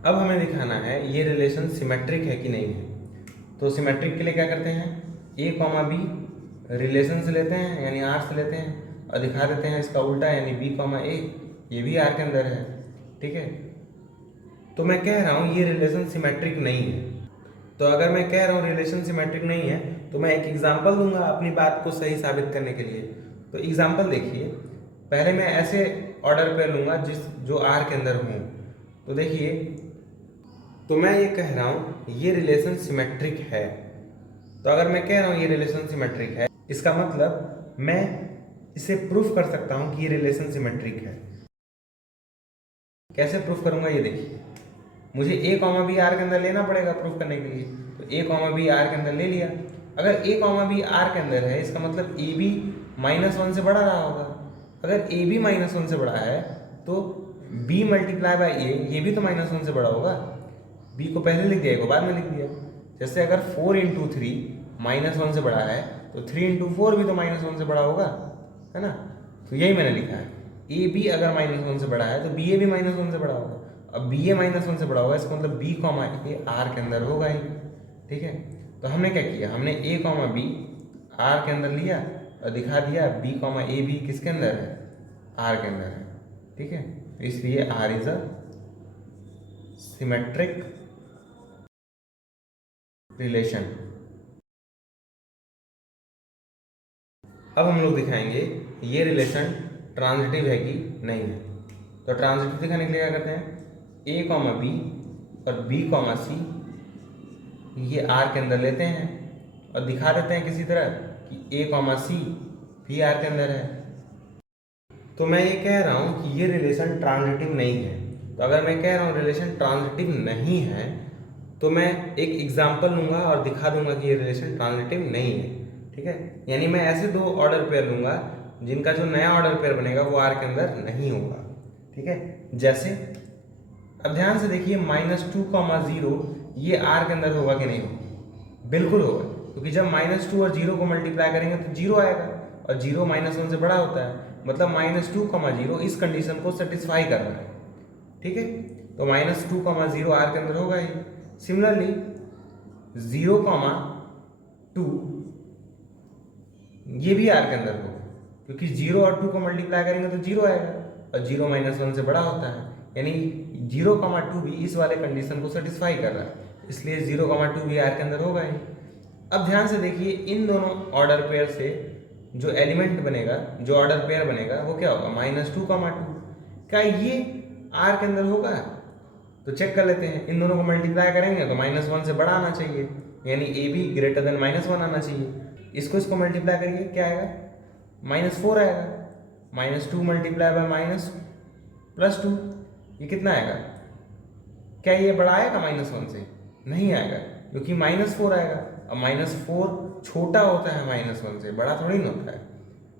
अब हमें दिखाना है ये रिलेशन सिमेट्रिक है कि नहीं है। तो सिमेट्रिक के लिए क्या करते हैं, ए कॉमा बी रिलेशन से लेते हैं यानी आर से लेते हैं और दिखा देते हैं इसका उल्टा यानी बी कॉमा ए ये भी आर के अंदर है, ठीक है। तो मैं कह रहा हूँ ये रिलेशन सिमेट्रिक नहीं है। तो अगर मैं कह रहा हूँ रिलेशन सिमेट्रिक नहीं है तो मैं एक एग्जांपल दूंगा अपनी बात को सही साबित करने के लिए। तो एग्जांपल देखिए, पहले मैं ऐसे ऑर्डर पे लूंगा जो आर के अंदर हूँ। तो देखिए, तो मैं ये कह रहा हूँ ये रिलेशन सिमेट्रिक है। तो अगर मैं कह रहा हूँ ये रिलेशन सिमेट्रिक है, इसका मतलब मैं इसे प्रूफ कर सकता हूँ कि ये रिलेशन सिमेट्रिक है। कैसे प्रूफ करूंगा ये देखिए, मुझे ए कॉमा बी आर के अंदर लेना पड़ेगा प्रूफ करने के लिए। तो ए कॉमा बी आर के अंदर ले लिया। अगर ए कॉमा बी आर के अंदर है, इसका मतलब ए बी -1 से बड़ा रहा होगा। अगर ए बी -1 से बड़ा है तो बी मल्टीप्लाई बाई ए, ये भी तो -1 से बड़ा होगा। बी को पहले लिख दिया, ए को बाद में लिख दिया। जैसे अगर 4 इंटू 3 -1 से बड़ा है तो 3 इंटू 4 भी तो -1 से बड़ा होगा, है ना। तो यही मैंने लिखा है, ए बी अगर -1 से बड़ा है तो बी ए भी -1 से बड़ा होगा। अब बी ए -1 से बड़ा होगा, इसका मतलब बी कॉमा ए आर के अंदर होगा ही। ठीक है, तो हमने क्या किया, हमने ए कॉमा बी आर के अंदर लिया और दिखा दिया बी कॉमा ए बी किसके अंदर है, आर के अंदर है। ठीक है, इसलिए R is a symmetric relation. अब हम लोग दिखाएंगे ये रिलेशन ट्रांजिटिव है कि नहीं है। तो ट्रांजिटिव दिखाने के लिए क्या करते हैं, ए कॉमा बी और बी कॉमा सी ये आर के अंदर लेते हैं और दिखा देते हैं किसी तरह कि ए कॉमा सी भी आर के अंदर है। तो मैं ये कह रहा हूँ कि ये रिलेशन ट्रांजिटिव नहीं है। तो अगर मैं कह रहा हूँ रिलेशन ट्रांजिटिव नहीं है तो मैं एक एग्जाम्पल लूंगा और दिखा दूंगा कि ये रिलेशन ट्रांजिटिव नहीं है। ठीक है, यानी मैं ऐसे दो ऑर्डर पेयर लूंगा जिनका जो नया ऑर्डर पेयर बनेगा वो आर के अंदर नहीं होगा। ठीक है, जैसे अब ध्यान से देखिए, -2, 0 ये आर के अंदर होगा कि नहीं होगा, बिल्कुल होगा, क्योंकि जब -2 और 0 को मल्टीप्लाई करेंगे तो 0 आएगा और 0 -1 से बड़ा होता है, मतलब -2, 0 इस कंडीशन को सेटिस्फाई कर रहा है। ठीक है, तो -2, 0 आर के अंदर होगा ही। सिमिलरली 0, 2 ये भी आर के अंदर होगा, क्योंकि 0 और 2 को मल्टीप्लाई करेंगे तो 0 आएगा और 0 -1 से बड़ा होता है, यानी 0, 2 भी इस वाले कंडीशन को सेटिस्फाई कर रहा है, इसलिए 0, 2 भी आर के अंदर होगा ही। अब ध्यान से देखिए, इन दोनों ऑर्डर पेयर से जो एलिमेंट बनेगा, जो ऑर्डर पेयर बनेगा वो क्या होगा, -2, 2। क्या ये आर के अंदर होगा? तो चेक कर लेते हैं, इन दोनों को मल्टीप्लाई करेंगे तो -1 से बड़ा आना चाहिए, यानी ए बी ग्रेटर देन -1 आना चाहिए। इसको मल्टीप्लाई करिए, क्या आएगा, -4 आएगा। -2 मल्टीप्लाई बाय +2, ये कितना आएगा? क्या ये बड़ा आएगा -1 से? नहीं आएगा, क्योंकि -4 आएगा और -4 छोटा होता है -1 से, बड़ा थोड़ी ना होता है।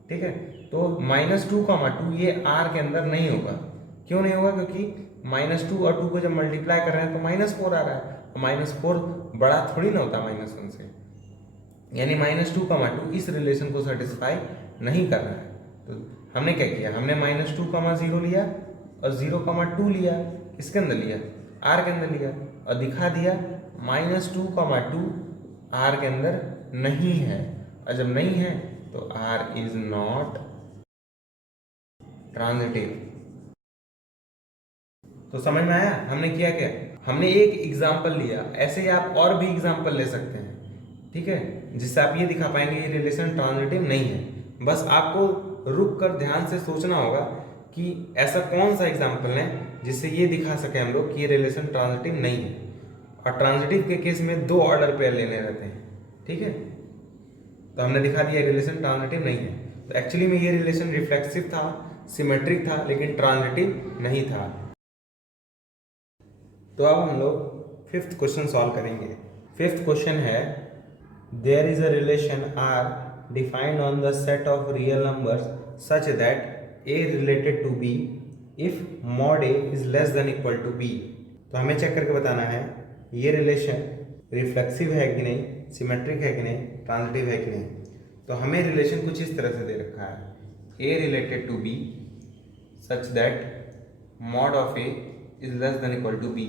ठीक है, तो -2, 2 ये आर के अंदर नहीं होगा। क्यों नहीं होगा? क्योंकि -2 और 2 को जब मल्टीप्लाई कर रहे हैं तो -4 आ रहा है और -4 बड़ा थोड़ी ना होता -1 से, यानी -2, 2 इस रिलेशन को सेटिस्फाई नहीं कर रहा है। तो हमने क्या किया, हमने -2, 0 लिया और 0, 2 लिया, किसके अंदर लिया, आर के अंदर लिया, और दिखा दिया -2, 2 आर के अंदर नहीं है, और जब नहीं है तो आर इज नॉट ट्रांजिटिव। तो समझ में आया हमने किया क्या? हमने एक एग्जाम्पल लिया, ऐसे ही आप और भी एग्जाम्पल ले सकते हैं। ठीक है, जिससे आप ये दिखा पाएंगे ये रिलेशन ट्रांजिटिव नहीं है। बस आपको रुक कर ध्यान से सोचना होगा कि ऐसा कौन सा एग्जाम्पल है जिससे ये दिखा सके हम लोग कि ये रिलेशन ट्रांजिटिव नहीं है। और ट्रांजिटिव के केस में 2 ऑर्डर पेयर लेने रहते हैं। ठीक है, तो हमने दिखा दिया रिलेशन ट्रांजिटिव नहीं है। तो एक्चुअली में ये रिलेशन रिफ्लेक्सिव था, सिमेट्रिक था, लेकिन ट्रांजिटिव नहीं था। तो अब हम लोग 5th क्वेश्चन सॉल्व करेंगे। 5th क्वेश्चन है, there is a relation R defined on the set of real numbers such that A related to B if mod A is less than equal to B. तो हमें check करके बताना है ये relation reflexive है कि नहीं, सिमेट्रिक है कि नहीं, ट्रांजिटिव है कि नहीं। तो हमें रिलेशन कुछ इस तरह से दे रखा है, A related to B such that mod of A is less than equal to B.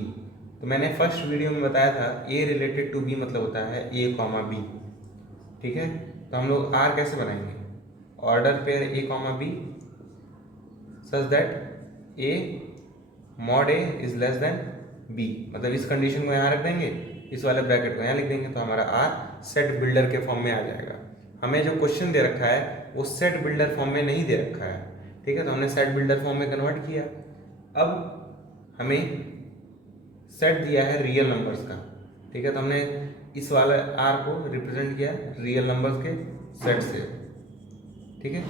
तो मैंने फर्स्ट वीडियो में बताया था ए रिलेटेड टू बी मतलब होता है ए कॉमा बी। ठीक है, तो हम लोग आर कैसे बनाएंगे, order pair A comma B such that A mod A is less than B, मतलब इस कंडीशन को यहाँ रख देंगे, इस वाले ब्रैकेट को यहाँ लिख देंगे तो हमारा आर सेट बिल्डर के फॉर्म में आ जाएगा। हमें जो क्वेश्चन दे रखा है वो सेट बिल्डर फॉर्म में नहीं दे रखा है, ठीक है, तो हमने सेट बिल्डर फॉर्म में कन्वर्ट किया। अब हमें सेट दिया है रियल नंबर्स का, ठीक है, तो हमने इस वाले आर को रिप्रेजेंट किया रियल नंबर्स के सेट से, ठीक है।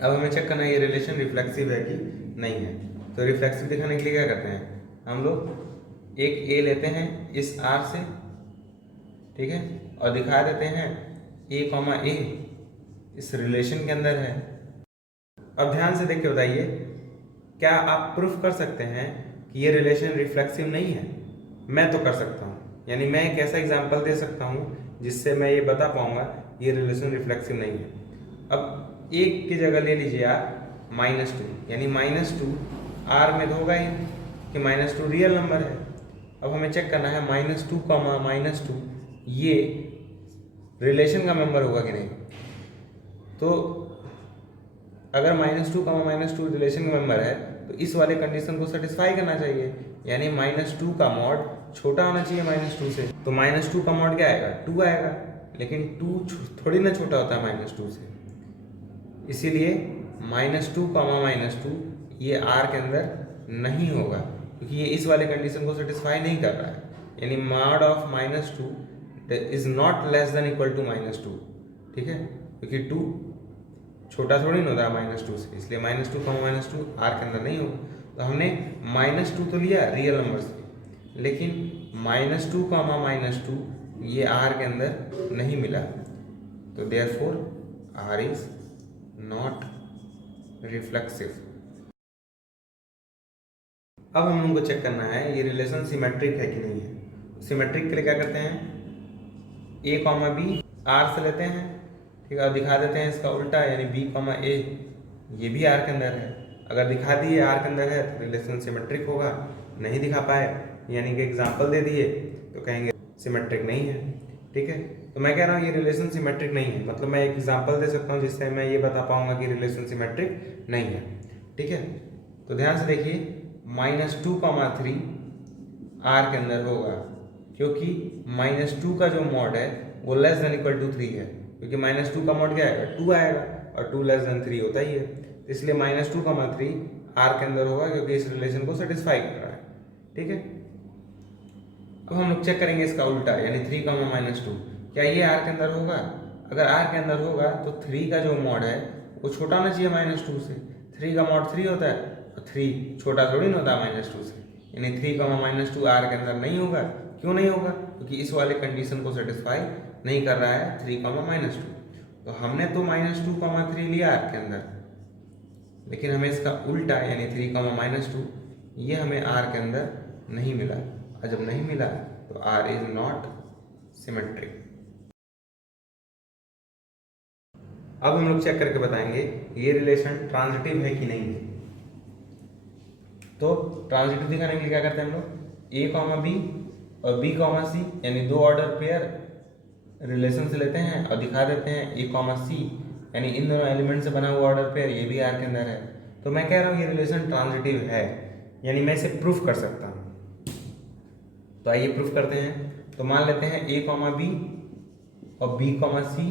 अब हमें चेक करना है ये रिलेशन रिफ्लेक्सिव है कि नहीं है। तो रिफ्लेक्सिव दिखाने के लिए क्या करते हैं, हम लोग एक ए लेते हैं इस आर से, ठीक है, और दिखा देते हैं ए कॉमा ए इस रिलेशन के अंदर है। अब ध्यान से देख के बताइए, क्या आप प्रूफ कर सकते हैं कि ये रिलेशन रिफ्लेक्सिव नहीं है? मैं तो कर सकता हूँ, यानी मैं एक ऐसा एग्जाम्पल दे सकता हूँ जिससे मैं ये बता पाऊंगा ये रिलेशन रिफ्लेक्सिव नहीं है। अब एक की जगह ले लीजिए आप -2, यानी -2 आर में तो होगा ही कि -2 रियल नंबर है। अब हमें चेक करना है -2 -2 ये रिलेशन का मेंबर होगा कि नहीं। तो अगर -2 -2 रिलेशन का मेंबर है तो इस वाले कंडीशन को सेटिस्फाई करना चाहिए, यानी -2 का मॉड छोटा होना चाहिए -2 से। तो -2 का मॉड क्या आएगा, 2 आएगा, लेकिन 2 थोड़ी ना छोटा होता है -2 से, इसीलिए -2 -2 ये आर के अंदर नहीं होगा, क्योंकि ये इस वाले कंडीशन को सेटिस्फाई नहीं कर रहा है, यानी mod of -2 is not less than equal to -2, ठीक है, क्योंकि 2 छोटा थोड़ी ना होता है -2 से, इसलिए -2 -2 आर के अंदर नहीं होगा। तो हमने -2 तो लिया रियल नंबर से, लेकिन -2 -2 ये आर के अंदर नहीं मिला, तो therefore R is not reflexive. अब हम लोगों को चेक करना है ये रिलेशन सिमेट्रिक है कि नहीं है। सिमेट्रिक के लिए क्या करते हैं, ए कॉमा बी आर से लेते हैं, ठीक है, और दिखा देते हैं इसका उल्टा, यानी बी कॉमा ए ये भी आर के अंदर है। अगर दिखा दिए आर के अंदर है तो रिलेशन सिमेट्रिक होगा, नहीं दिखा पाए यानी कि एग्जाम्पल दे दिए तो कहेंगे सिमेट्रिक नहीं है, ठीक है। तो मैं कह रहा हूँ ये रिलेशन सिमेट्रिक नहीं है, मतलब मैं एक एग्जाम्पल दे सकता हूँ जिससे मैं ये बता पाऊंगा कि रिलेशन सिमेट्रिक नहीं है, ठीक है। तो ध्यान से देखिए -2 3 आर के अंदर होगा, क्योंकि -2 का जो मॉड है वो लेस देन इक्वल टू 3 है, क्योंकि -2 का मॉड क्या आएगा, 2 आएगा, और 2 लेस देन 3 होता ही है, इसलिए -2 3 आर के अंदर होगा, क्योंकि इस रिलेशन को सेटिस्फाई कर रहा है, ठीक है। अब हम लोग चेक करेंगे इसका उल्टा, यानी 3 -2 क्या ये आर के अंदर होगा। अगर आर के अंदर होगा तो 3 का जो मॉड है वो छोटा होना चाहिए -2 से। 3 का मॉड 3 होता है, और 3 छोटा थोड़ी ना होता है -2 से, यानी 3 -2 आर के अंदर नहीं होगा। क्यों नहीं होगा, क्योंकि इस वाले कंडीशन को सेटिस्फाई नहीं कर रहा है 3 -2। तो हमने तो -2 3 लिया आर के अंदर, लेकिन हमें इसका उल्टा यानी 3 -2 ये हमें आर के अंदर नहीं मिला, और जब नहीं मिला तो आर इज नॉट सिमेट्रिक। अब हम लोग चेक करके बताएंगे ये रिलेशन ट्रांजिटिव है कि नहीं है। तो ट्रांजिटिव दिखाने के लिए क्या करते हैं हम लोग, ए कॉमा बी और बी कॉमा सी यानी 2 ऑर्डर पेयर रिलेशन से लेते हैं और दिखा देते हैं ए कॉमा सी, यानी इन दोनों एलिमेंट से बना हुआ ऑर्डर पेयर ये भी आर के अंदर है। तो मैं कह रहा हूँ ये रिलेशन ट्रांजिटिव है, यानी मैं इसे प्रूफ कर सकता हूँ। तो आइए प्रूफ करते हैं। तो मान लेते हैं ए कॉमा बी और बी कॉमा सी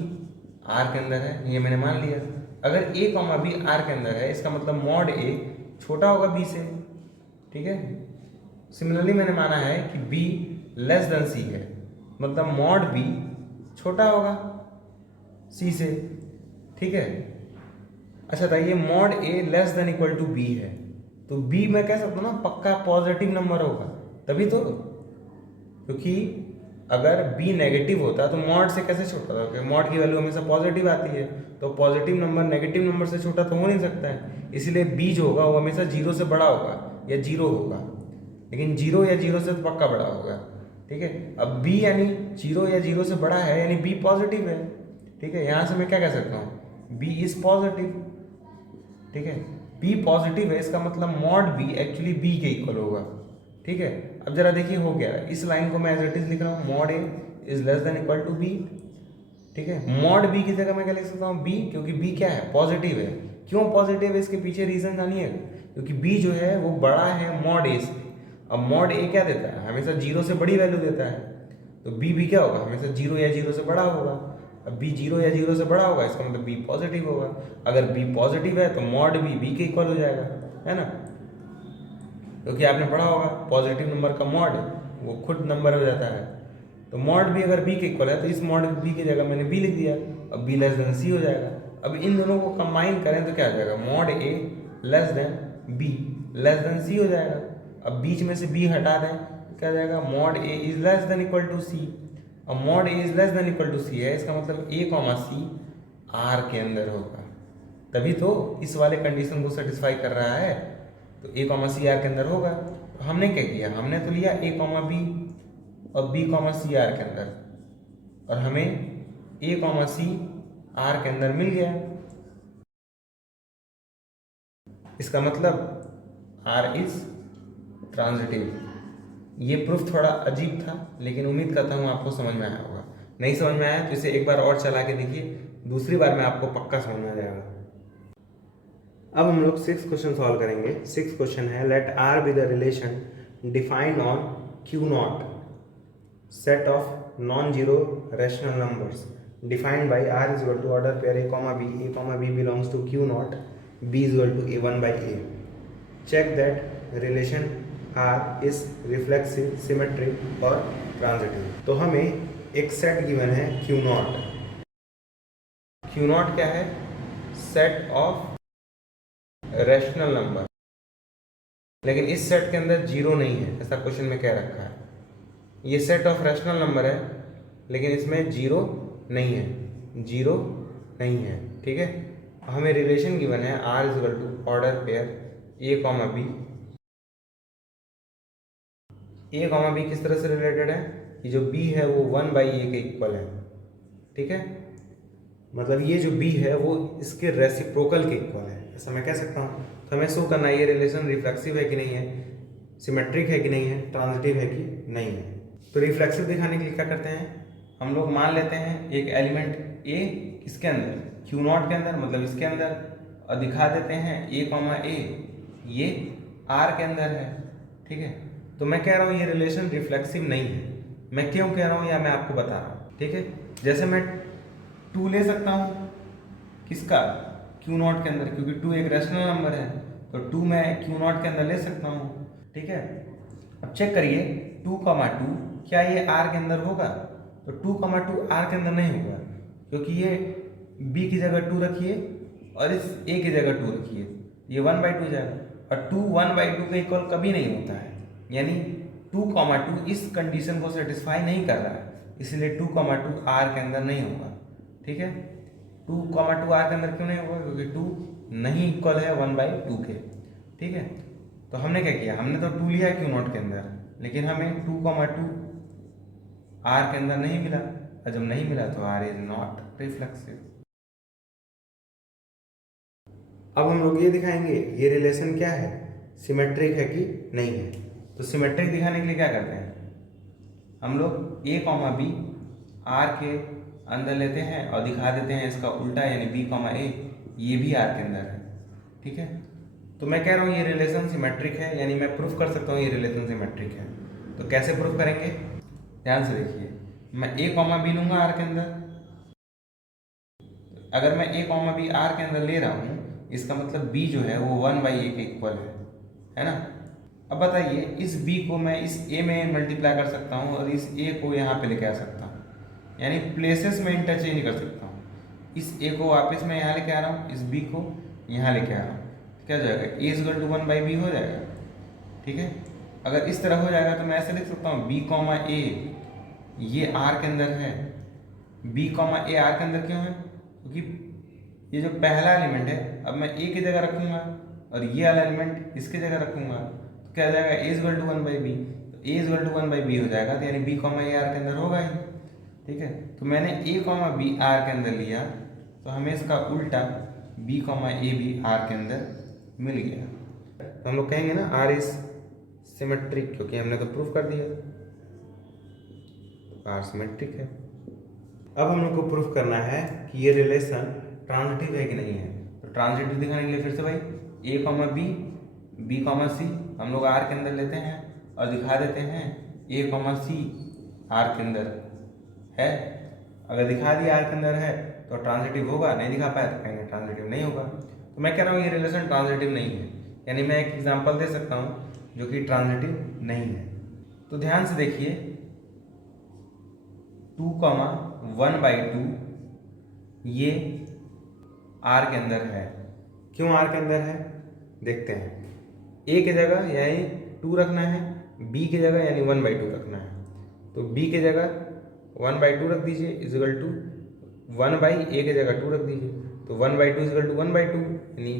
आर के अंदर है, ये मैंने मान लिया। अगर ए कॉमा बी आर के अंदर है, इसका मतलब मॉड ए छोटा होगा बी से, ठीक है। सिमिलरली मैंने माना है कि बी लेस देन सी है, मतलब मॉड बी छोटा होगा सी से, ठीक है। अच्छा, था ये mod A less than equal to B है, तो बी मैं कह सकता हूँ ना पक्का पॉजिटिव नंबर होगा, तभी तो, क्योंकि अगर b नेगेटिव होता तो मॉड से कैसे छोटा था, क्योंकि मॉड की वैल्यू हमेशा पॉजिटिव आती है, तो पॉजिटिव नंबर नेगेटिव नंबर से छोटा तो हो नहीं सकता है, इसलिए b जो होगा वो हमेशा 0 से बड़ा होगा या 0 होगा, लेकिन 0 या 0 से तो पक्का बड़ा होगा, ठीक है। अब b यानी 0 या 0 से बड़ा है, यानी b पॉजिटिव है, ठीक है। यहाँ से मैं क्या कह सकता हूँ, b इज पॉजिटिव, ठीक है। b पॉजिटिव है, इसका मतलब मॉड b एक्चुअली b के इक्वल होगा, ठीक है। अब जरा देखिए हो गया, इस लाइन को मैं एज इट इज लिख रहा हूँ, mod A is less than equal to B, ठीक है। मॉड बी की जगह मैं क्या लिख सकता हूँ, बी, क्योंकि बी क्या है, पॉजिटिव है। क्यों पॉजिटिव है, इसके पीछे रीजन जानिए, क्योंकि बी जो है वो बड़ा है मॉड ए से, अब मॉड ए क्या देता है, हमेशा 0 से बड़ी वैल्यू देता है, तो बी भी क्या होगा, हमेशा 0 या 0 से बड़ा होगा। अब बी 0 या 0 से बड़ा होगा, इसका मतलब बी पॉजिटिव होगा। अगर बी पॉजिटिव है तो मॉड बी के इक्वल हो जाएगा, है ना, क्योंकि आपने पढ़ा होगा पॉजिटिव नंबर का मॉड वो खुद नंबर हो जाता है। तो मॉड भी अगर बी के इक्वल है तो इस मॉड बी की जगह मैंने बी लिख दिया, अब बी लेस देन सी हो जाएगा। अब इन दोनों को कंबाइन करें तो क्या हो जाएगा, mod A less than B less than C हो जाएगा। अब बीच में से बी हटा दें तो क्या हो जाएगा, mod A is less than equal to C. अब mod A is less than equal to C है, इसका मतलब ए कॉमा सी आर के अंदर होगा, तभी तो इस वाले कंडीशन को सेटिस्फाई कर रहा है। तो ए कॉमा सी आर के अंदर होगा। तो हमने क्या किया, हमने तो लिया ए कॉमा बी और बी कॉमा सी आर के अंदर, और हमें ए कॉमा सी आर के अंदर मिल गया। इसका मतलब आर इज ट्रांजिटिव। ये प्रूफ थोड़ा अजीब था, लेकिन उम्मीद करता हूँ आपको समझ में आया होगा। नहीं समझ में आया तो इसे एक बार और चला के देखिए, दूसरी बार में आपको पक्का समझ में आ जाएगा। अब हम लोग 6th क्वेश्चन सॉल्व करेंगे। 6th क्वेश्चन है, let R be the relation defined on Q not set of non zero rational numbers defined by R is equal to order pair A comma B belongs to Q not, B is equal to A1 by A। Check that relation R is reflexive, symmetric और transitive. तो हमें एक set given है Q not. Q not क्या है, set of rational number, लेकिन इस set के अंदर जीरो नहीं है, ऐसा क्वेश्चन में कह रखा है। ये सेट ऑफ रैशनल नंबर है लेकिन इसमें जीरो नहीं है, जीरो नहीं है, ठीक है। हमें रिलेशन गिवन है R is equal to order pair A comma B. A comma B किस तरह से रिलेटेड है कि जो बी है वो 1 बाई ए के इक्वल है, ठीक है। मतलब ये जो बी है वो इसके रेसिप्रोकल के इक्वल है, ऐसा मैं कह सकता हूँ। तो हमें शो करना है ये रिलेशन रिफ्लेक्सिव है कि नहीं है, सिमेट्रिक है कि नहीं है, ट्रांजिटिव है कि नहीं है। तो रिफ्लेक्सिव दिखाने के लिए क्या करते हैं, हम लोग मान लेते हैं एक एलिमेंट ए इसके अंदर, क्यू नॉट के अंदर, मतलब इसके अंदर, और दिखा देते हैं ए कॉमा ए ये आर के अंदर है, ठीक है। तो मैं कह रहा हूँ ये रिलेशन रिफ्लेक्सिव नहीं है। मैं क्यों कह रहा हूँ या मैं आपको बता रहा हूँ, ठीक है। जैसे मैं 2 ले सकता हूँ किसका, क्यू नॉट के अंदर, क्योंकि 2 एक रैशनल नंबर है, तो 2 मैं क्यू नॉट के अंदर ले सकता हूँ, ठीक है। अब चेक करिए 2,2 क्या ये आर के अंदर होगा, तो 2,2 आर के अंदर नहीं होगा, क्योंकि ये बी की जगह 2 रखिए और इस ए की जगह 2 रखिए, ये 1/2 जाएगा, और 2 1/2 के इक्वल कभी नहीं होता है, यानी 2,2 इस कंडीशन को सेटिस्फाई नहीं कर रहा है, इसलिए 2,2 आर के अंदर नहीं होगा, ठीक है। 2,2 आर के अंदर क्यों नहीं होगा, क्योंकि 2 नहीं इक्वल है 1/2 के, ठीक है। तो हमने क्या किया, हमने तो 2 लिया है क्यू नॉट के अंदर, लेकिन हमें 2,2 आर के अंदर नहीं मिला, और जब नहीं मिला तो आर इज नॉट रिफ्लेक्सिव। अब हम लोग ये दिखाएंगे ये रिलेशन क्या है, सिमेट्रिक है कि नहीं है। तो सिमेट्रिक दिखाने के लिए क्या करते हैं, हम लोग ए कॉमा बी आर के अंदर लेते हैं और दिखा देते हैं इसका उल्टा, यानी बी कॉमा ए ये भी आर के अंदर है, ठीक है। तो मैं कह रहा हूँ ये रिलेशन सिमेट्रिक है, यानी मैं प्रूफ कर सकता हूँ ये रिलेशन सिमेट्रिक है। तो कैसे प्रूफ करेंगे, ध्यान से देखिए। मैं ए कॉमा बी लूँगा आर के अंदर, अगर मैं ए कॉमा बी आर के अंदर ले रहा हूँ, इसका मतलब बी जो है वो 1/a के इक्वल है ना। अब बताइए इस b को मैं इस a में मल्टीप्लाई कर सकता हूँ और इस a को यहाँ पे लेके आ सकता हूँ, यानी प्लेसेस में इंटरचेंज कर सकता हूँ। इस a को वापस मैं यहाँ लेके आ रहा हूँ, इस b को यहाँ लेके आ रहा हूँ, क्या हो जाएगा, a इक्वल टू 1/b हो जाएगा, ठीक है। अगर इस तरह हो जाएगा तो मैं ऐसे लिख सकता हूँ b कॉमा a ये r के अंदर है, b कॉमा a r के अंदर क्यों है, क्योंकि ये जो पहला एलिमेंट है, अब मैं a की जगह रखूँगा और ये वाला एलिमेंट इसकी जगह रखूँगा, तो क्या हो जाएगा, a इक्वल टू 1/b, तो a इक्वल टू 1/b हो जाएगा, तो यानी b कॉमा a r के अंदर होगा ही, ठीक है। तो मैंने a कॉमा b r के अंदर लिया, तो हमें इसका उल्टा b कॉमा a भी r के अंदर मिल गया। तो हम लोग कहेंगे ना r इज सिमेट्रिक, क्योंकि हमने तो प्रूफ कर दिया r सिमेट्रिक है। अब हम लोग को प्रूफ करना है कि ये रिलेशन ट्रांजिटिव है कि नहीं है। तो ट्रांजिटिव दिखाने के लिए फिर से भाई a comma B B comma C हम लोग आर के अंदर लेते हैं और दिखा देते हैं ए कॉमा सी आर के अंदर है। अगर दिखा दिया आर के अंदर है तो ट्रांजिटिव होगा, नहीं दिखा पाया तो कहेंगे ट्रांजिटिव नहीं होगा। तो मैं कह रहा हूँ ये रिलेशन ट्रांजिटिव नहीं है, यानी मैं एक एग्जांपल दे सकता हूँ जो कि ट्रांजिटिव नहीं है। तो ध्यान से देखिए 2,1/2 ये आर के अंदर है। क्यों आर के अंदर है देखते हैं। ए की जगह यानी 2 रखना है, बी की जगह यानी 1/2 रखना है। तो बी की जगह 1/2 रख दीजिए इजिकल टू 1/a की जगह 2 रख दीजिए। तो 1/2 इजिकल टू 1/2 यानी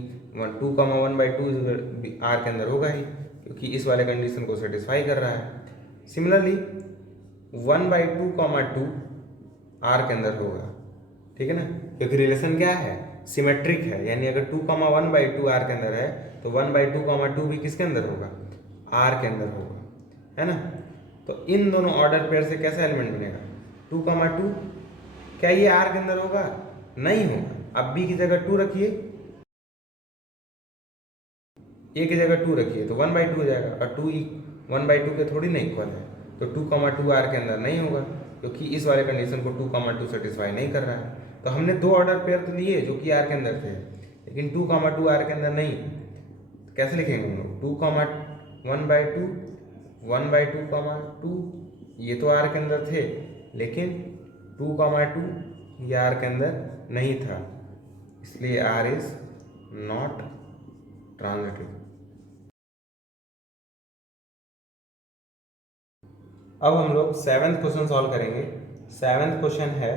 2,1/2 आर के अंदर होगा ही, क्योंकि इस वाले कंडीशन को सेटिस्फाई कर रहा है। सिमिलरली 1/2, 2 आर के अंदर होगा, ठीक है ना, क्योंकि रिलेशन क्या है, सिमेट्रिक है। यानी अगर 2,1/2 आर के अंदर है तो 1/2, 2 भी किसके अंदर होगा, आर के अंदर होगा, है ना। तो इन दोनों ऑर्डर पेयर से कैसा एलिमेंट बनेगा, 2,2। क्या ये आर के अंदर होगा, नहीं होगा। अब बी की जगह 2 रखिए, ए की जगह 2 रखिए तो 1/2 हो जाएगा, और 2 1/2 के थोड़ी ना इक्वल है। तो 2,2 आर के अंदर नहीं होगा, क्योंकि इस वाले कंडीशन को 2,2 सेटिस्फाई नहीं कर रहा है। तो हमने 2 ऑर्डर पेयर तो लिए जो कि आर के अंदर थे, लेकिन 2,2 आर के अंदर नहीं। तो कैसे लिखेंगे हम लोग, 2,1/2, 1/2, 2 ये तो आर के अंदर थे, लेकिन 2,2 ये आर के अंदर नहीं था, इसलिए आर इज नॉट ट्रांजिटिव। अब हम लोग 7th क्वेश्चन सॉल्व करेंगे। 7th क्वेश्चन है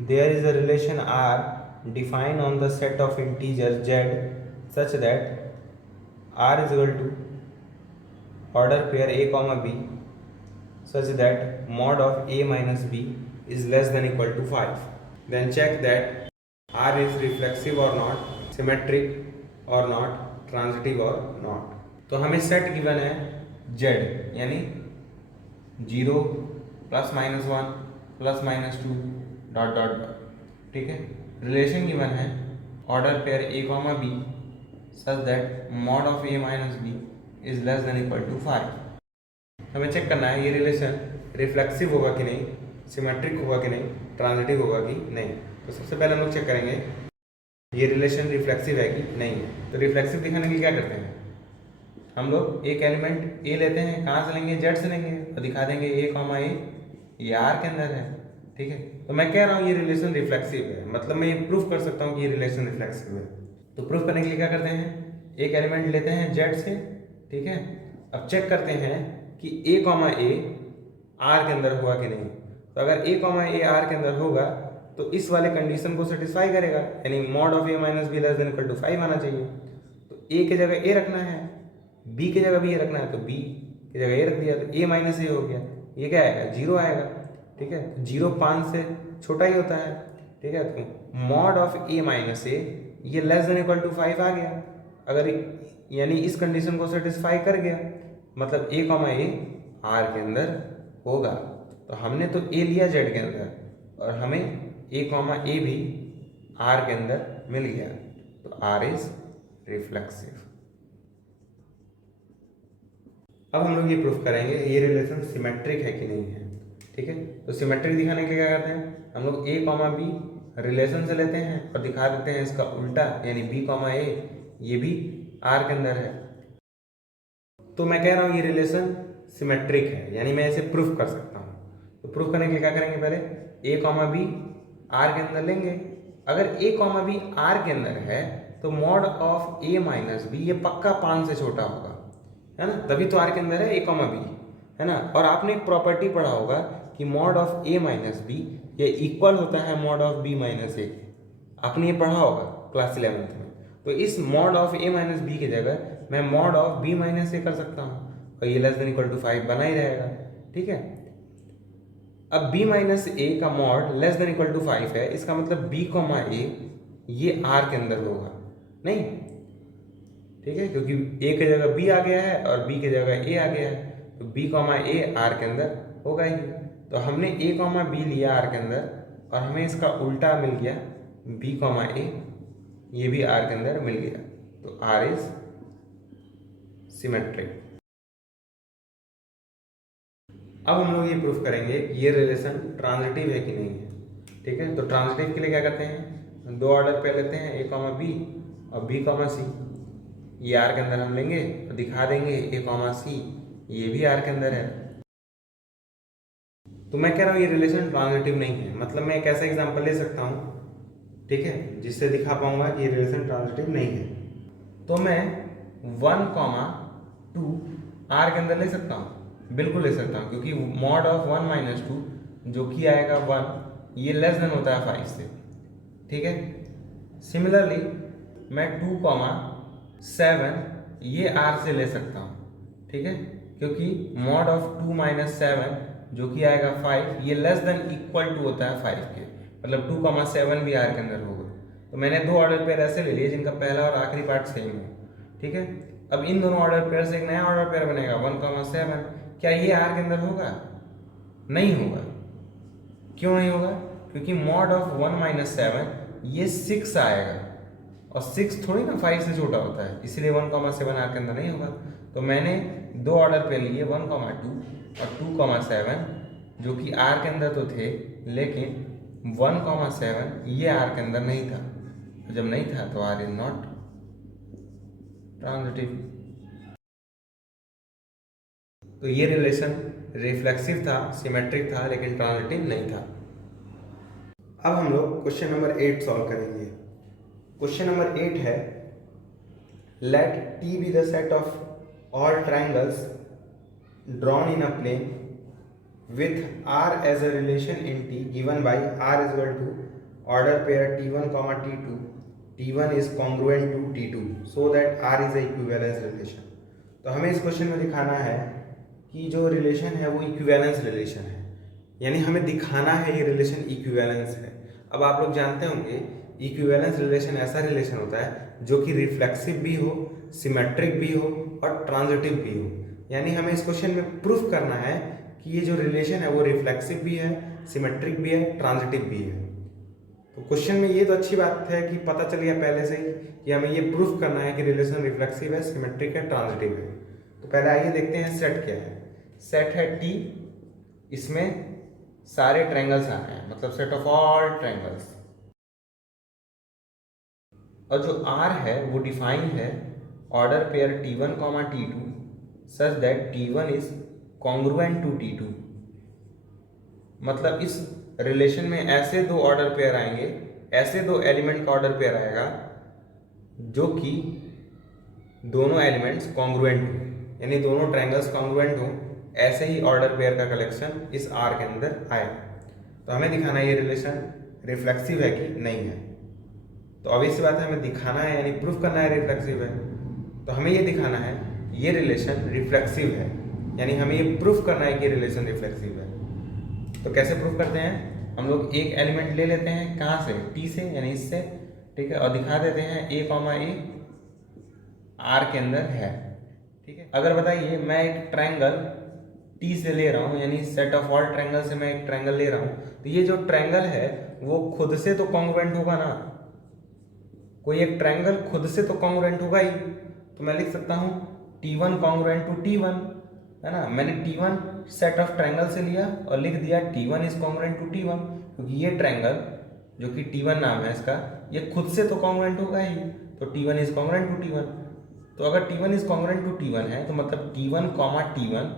there is a relation R define on the set of integer Z such that R is equal to order pair A comma B such that mod of a minus b is less than equal to 5. Then check that r is reflexive or not, symmetric or not, transitive or not. तो हमें set given है z यानी 0 +-1 +-2 dot dot dot, ठीक है। Relation given है order pair a comma b such that mod of a minus b is less than equal to 5. हमें check करना है ये रिलेशन रिफ्लेक्सिव होगा कि नहीं, सिमेट्रिक होगा कि नहीं, ट्रांजिटिव होगा कि नहीं। तो सबसे पहले हम लोग चेक करेंगे ये रिलेशन रिफ्लेक्सिव है कि नहीं है। तो रिफ्लेक्सिव दिखाने के लिए क्या करते हैं, हम लोग एक एलिमेंट ए लेते हैं, कहाँ से लेंगे, जेड से लेंगे, और दिखा देंगे ए कॉमा ए ये आर के अंदर है, ठीक है। तो मैं कह रहा हूँ ये रिलेशन रिफ्लेक्सिव है, मतलब मैं ये प्रूफ कर सकता हूँ कि ये रिलेशन रिफ्लेक्सिव है। तो प्रूफ करने के लिए क्या करते हैं, एक एलिमेंट लेते हैं जेड से, ठीक है। अब चेक करते हैं कि ए कॉमा ए आर के अंदर हुआ कि नहीं। तो अगर ए कॉमा ए आर के अंदर होगा तो इस वाले कंडीशन को सेटिस्फाई करेगा, यानी mod of A minus B less than equal to 5 आना चाहिए। तो ए की जगह ए रखना है, बी की जगह भी ए रखना है, तो बी की जगह ए रख दिया तो ए माइनस ए हो गया। ये क्या आएगा, 0 आएगा, ठीक है। 0 5 से छोटा ही होता है, ठीक है। तो मॉड ऑफ ए माइनस ए ये लेस देन इक्वल टू 5 आ गया, अगर यानी इस कंडीशन को सेटिस्फाई कर गया, मतलब ए कॉमा ए आर के अंदर होगा। तो हमने तो ए लिया जेड के अंदर और हमें ए कॉमा ए भी आर के अंदर मिल गया, तो आर इज रिफ्लेक्सिव। अब हम लोग ये प्रूफ करेंगे ये रिलेशन सिमेट्रिक है कि नहीं है, ठीक है। तो सिमेट्रिक दिखाने के लिए क्या करते हैं, हम लोग ए कॉमा बी रिलेशन से लेते हैं और दिखा देते हैं इसका उल्टा, यानी बी कॉमा ए ये भी आर के अंदर है। तो मैं कह रहा हूँ ये रिलेशन सिमेट्रिक है, यानी मैं इसे प्रूफ कर सकता हूँ। तो प्रूफ करने के लिए क्या करेंगे, पहले ए कॉमा बी आर के अंदर लेंगे। अगर ए कॉमा बी आर के अंदर है तो mod of A minus B ये पक्का 5 से छोटा होगा, है ना, तभी तो आर के अंदर है ए कॉमा बी, है ना। और आपने एक प्रॉपर्टी पढ़ा होगा कि mod of A minus B ये इक्वल होता है mod of B minus A, आपने ये पढ़ा होगा क्लास 11th में। तो इस mod of A minus B की जगह मैं mod of B minus A कर सकता हूँ और ये लेस देन इक्वल टू 5 बना ही रहेगा, ठीक है। अब b माइनस ए का mod less than equal to 5 है, इसका मतलब b कॉमा ए ये आर के अंदर होगा नहीं, ठीक है, क्योंकि a की जगह b आ गया है और b की जगह a आ गया है, तो b कॉमा ए आर के अंदर होगा ही। तो हमने a कॉमा बी लिया आर के अंदर और हमें इसका उल्टा मिल गया b कॉमा ए ये भी आर के अंदर मिल गया, तो आर इज सिमेट्रिक। अब हम लोग ये प्रूफ करेंगे कि ये रिलेशन ट्रांजिटिव है कि नहीं है। ठीक है, तो ट्रांजिटिव के लिए क्या करते हैं, दो ऑर्डर पेयर लेते हैं, ए कॉमा बी और बी कॉमा सी। ये आर के अंदर हम लेंगे और दिखा देंगे ए कॉमा सी ये भी आर के अंदर है। तो मैं कह रहा हूँ ये रिलेशन ट्रांजिटिव नहीं है, मतलब मैं एक ऐसा एग्जांपल ले सकता हूँ, ठीक है, जिससे दिखा पाऊंगा कि ये रिलेशन ट्रांजिटिव नहीं है। तो मैं 1,2 आर के अंदर ले सकता हूँ, बिल्कुल ले सकता हूँ, क्योंकि मॉड ऑफ 1 - 2 जो कि आएगा 1, ये लेस देन होता है 5 से। ठीक है, सिमिलरली मैं 2,7 ये आर से ले सकता हूँ। ठीक है, क्योंकि मॉड ऑफ 2 - 7 जो कि आएगा 5, ये लेस देन इक्वल टू होता है 5 के, मतलब 2,7 भी आर के अंदर होगा। तो मैंने दो ऑर्डर पेयर ऐसे ले लिए जिनका पहला और आखिरी पार्ट सेम हो। ठीक है, अब इन दोनों ऑर्डर पेयर से एक नया ऑर्डर पेयर बनेगा 1,7। क्या ये आर के अंदर होगा? नहीं होगा। क्यों नहीं होगा? क्योंकि मॉड ऑफ 1 - 7 ये 6 आएगा, और 6 थोड़ी ना 5 से छोटा होता है, इसलिए 1,7 आर के अंदर नहीं होगा। तो मैंने दो ऑर्डर पेयर लिए 1,2 और 2,7 जो कि आर के अंदर तो थे, लेकिन 1,7 ये आर के अंदर नहीं था। तो जब नहीं था तो आर इज नॉट ट्रांजिटिव। तो ये रिलेशन रिफ्लेक्सिव था, सिमेट्रिक था, लेकिन ट्रांजिटिव नहीं था। अब हम लोग क्वेश्चन नंबर 8 सॉल्व करेंगे। क्वेश्चन नंबर 8 है, let T be the set of all triangles drawn in a plane with r as a relation in T given by r is equal to order pair T1, T2, T1 is congruent to T2 so that r is a equivalence relation। तो हमें इस question में दिखाना है कि जो relation है वो इक्विवेलेंस रिलेशन है, यानी हमें दिखाना है ये रिलेशन इक्विवेलेंस है। अब आप लोग जानते होंगे इक्विवेलेंस रिलेशन ऐसा रिलेशन होता है जो कि रिफ्लेक्सिव भी हो, सिमेट्रिक भी हो और ट्रांजिटिव भी हो। यानी हमें इस क्वेश्चन में प्रूफ करना है कि ये जो रिलेशन है वो रिफ्लेक्सिव भी है, सिमेट्रिक भी है, ट्रांजिटिव भी है। तो क्वेश्चन में ये तो अच्छी बात है कि पता चल गया पहले से ही कि हमें ये प्रूफ करना है कि रिलेशन रिफ्लेक्सिव है, सिमेट्रिक है, ट्रांजिटिव है। तो पहले आइए देखते हैं सेट क्या है। सेट है टी, इसमें सारे ट्रायंगल्स आ रहे हैं, मतलब सेट ऑफ ऑल ट्रायंगल्स। और जो आर है वो डिफाइन है order pair T1, T2 such that T1 is congruent to T2। मतलब इस रिलेशन में ऐसे दो ऑर्डर पेयर आएंगे, ऐसे दो एलिमेंट का ऑर्डर पेयर आएगा जो कि दोनों एलिमेंट्स कॉन्ग्रुएंट हो, यानी दोनों ट्रायंगल्स कॉन्ग्रुएंट हो, ऐसे ही ऑर्डर पेयर का कलेक्शन इस आर के अंदर आए। तो हमें दिखाना है ये रिलेशन रिफ्लेक्सिव है कि नहीं है। तो ऑब्वियस बात है, हमें दिखाना है यानी प्रूफ करना है रिफ्लेक्सिव है। तो हमें ये दिखाना है ये रिलेशन रिफ्लेक्सिव है, यानी हमें ये प्रूफ करना है कि रिलेशन रिफ्लेक्सिव है। तो कैसे प्रूफ करते हैं, हम लोग एक एलिमेंट ले लेते हैं, कहाँ से, टी से, यानी इससे। ठीक है, और दिखा देते हैं ए कॉमा ए आर के अंदर है। ठीक है, अगर बताइए मैं एक ट्रायंगल टी से ले रहा हूँ, यानी सेट ऑफ ऑल ट्रायंगल से मैं एक ट्रायंगल ले रहा हूँ, तो ये जो ट्रायंगल है वो खुद से तो कॉन्ग्रुएंट होगा ना, कोई एक ट्रायंगल खुद से तो कॉन्ग्रुएंट होगा ही। तो मैं लिख सकता हूँ T1 कॉन्ग्रुएंट टू T1, है ना। मैंने T1 सेट ऑफ ट्रायंगल से लिया और लिख दिया T1 is congruent to T1, क्योंकि ये ट्रायंगल जो कि T1 नाम है इसका, ये खुद से तो कॉन्ग्रुएंट होगा ही। तो T1 is congruent to T1। तो अगर T1 is congruent to T1 है तो मतलब T1, T1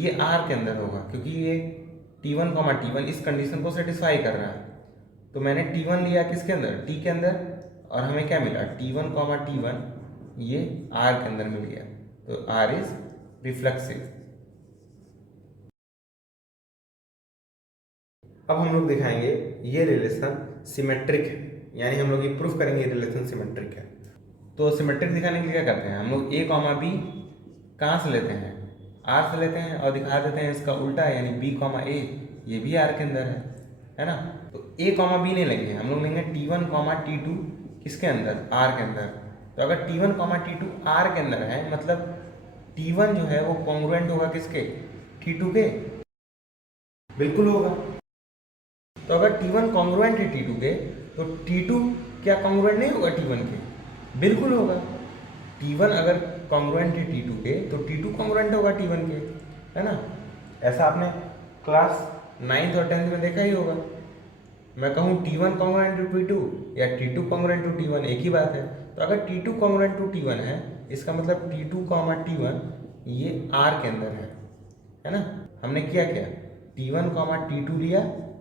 ये R के अंदर होगा, क्योंकि ये T1, T1 इस कंडीशन को सेटिस्फाई कर रहा है। तो मैंने T1 लिया किसके अंदर, T के अंदर, और हमें क्या मिला, T1, T1 ये R के अंदर मिल गया। तो R इज रिफ्लेक्सिव। अब हम लोग दिखाएंगे ये रिलेशन सिमेट्रिक है, यानी हम लोग ये प्रूफ करेंगे ये रिलेशन सिमेट्रिक है। तो सिमेट्रिक दिखाने के लिए क्या करते हैं, हम लोग A, B कहाँ से लेते हैं, R से लेते हैं, और दिखा देते हैं इसका उल्टा, यानी B, A ये भी R के अंदर है ना। तो A, B नहीं लेंगे, हम लोग लेंगे T1, T2 किसके अंदर, R के अंदर। तो अगर T1, T2 R के अंदर है, मतलब T1 जो है वो कॉन्ग्रुएंट होगा किसके, T2 के, बिल्कुल होगा। तो अगर T1 कॉन्ग्रुएंट है T2 के, तो T2 क्या कॉन्ग्रुएंट नहीं होगा T1 के, बिल्कुल होगा। T1 अगर कॉन्ग्रुएंट है T2 के, तो T2 कॉन्ग्रुएंट होगा T1 के, है ना। ऐसा आपने क्लास 9th और 10th में देखा ही होगा। मैं कहूँ T1 कॉन्ग्रुएंट टू T2 या T2 कॉन्ग्रुएंट टू T1, एक ही बात है। तो अगर T2 कॉन्ग्रुएंट टू T1 है, इसका मतलब T2 T1 ये R के अंदर है ना। हमने किया क्या, T1 T2 लिया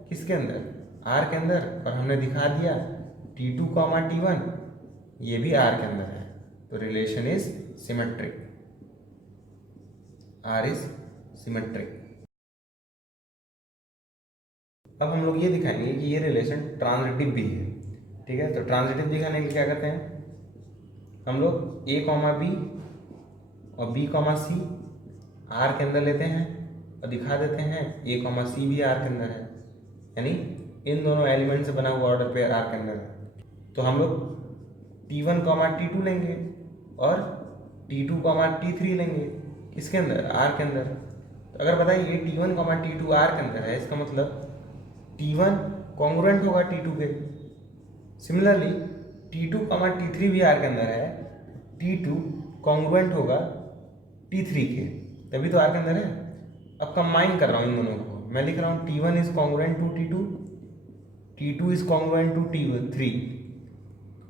किसके अंदर, R के अंदर, और हमने दिखा दिया T2 T1 ये भी R के अंदर है। तो relation is symmetric, R is symmetric. अब हम लोग ये दिखाएंगे कि ये रिलेशन ट्रांजिटिव भी है, ठीक है। तो ट्रांजिटिव दिखाने के लिए क्या करते हैं हम लोग, A, B और B, C R के अंदर लेते हैं और दिखा देते हैं A, C भी R के अंदर है, यानी इन दोनों एलिमेंट से बना हुआ ऑर्डर पेयर R के अंदर है। तो हम लोग T1 T2 लेंगे और T2 T3 लेंगे किसके अंदर, R के अंदर। तो अगर बताइए T1 T2 R के अंदर है, इसका मतलब T1 कॉन्ग्रुएंट होगा T2 के। सिमिलरली T2 T3 भी R के अंदर है, T2 कॉन्ग्रुएंट होगा T3 के, तभी तो R के अंदर है। अब कंबाइन कर रहा हूँ इन दोनों को, मैं लिख रहा हूँ T1 is congruent to T2, T2 is congruent to T3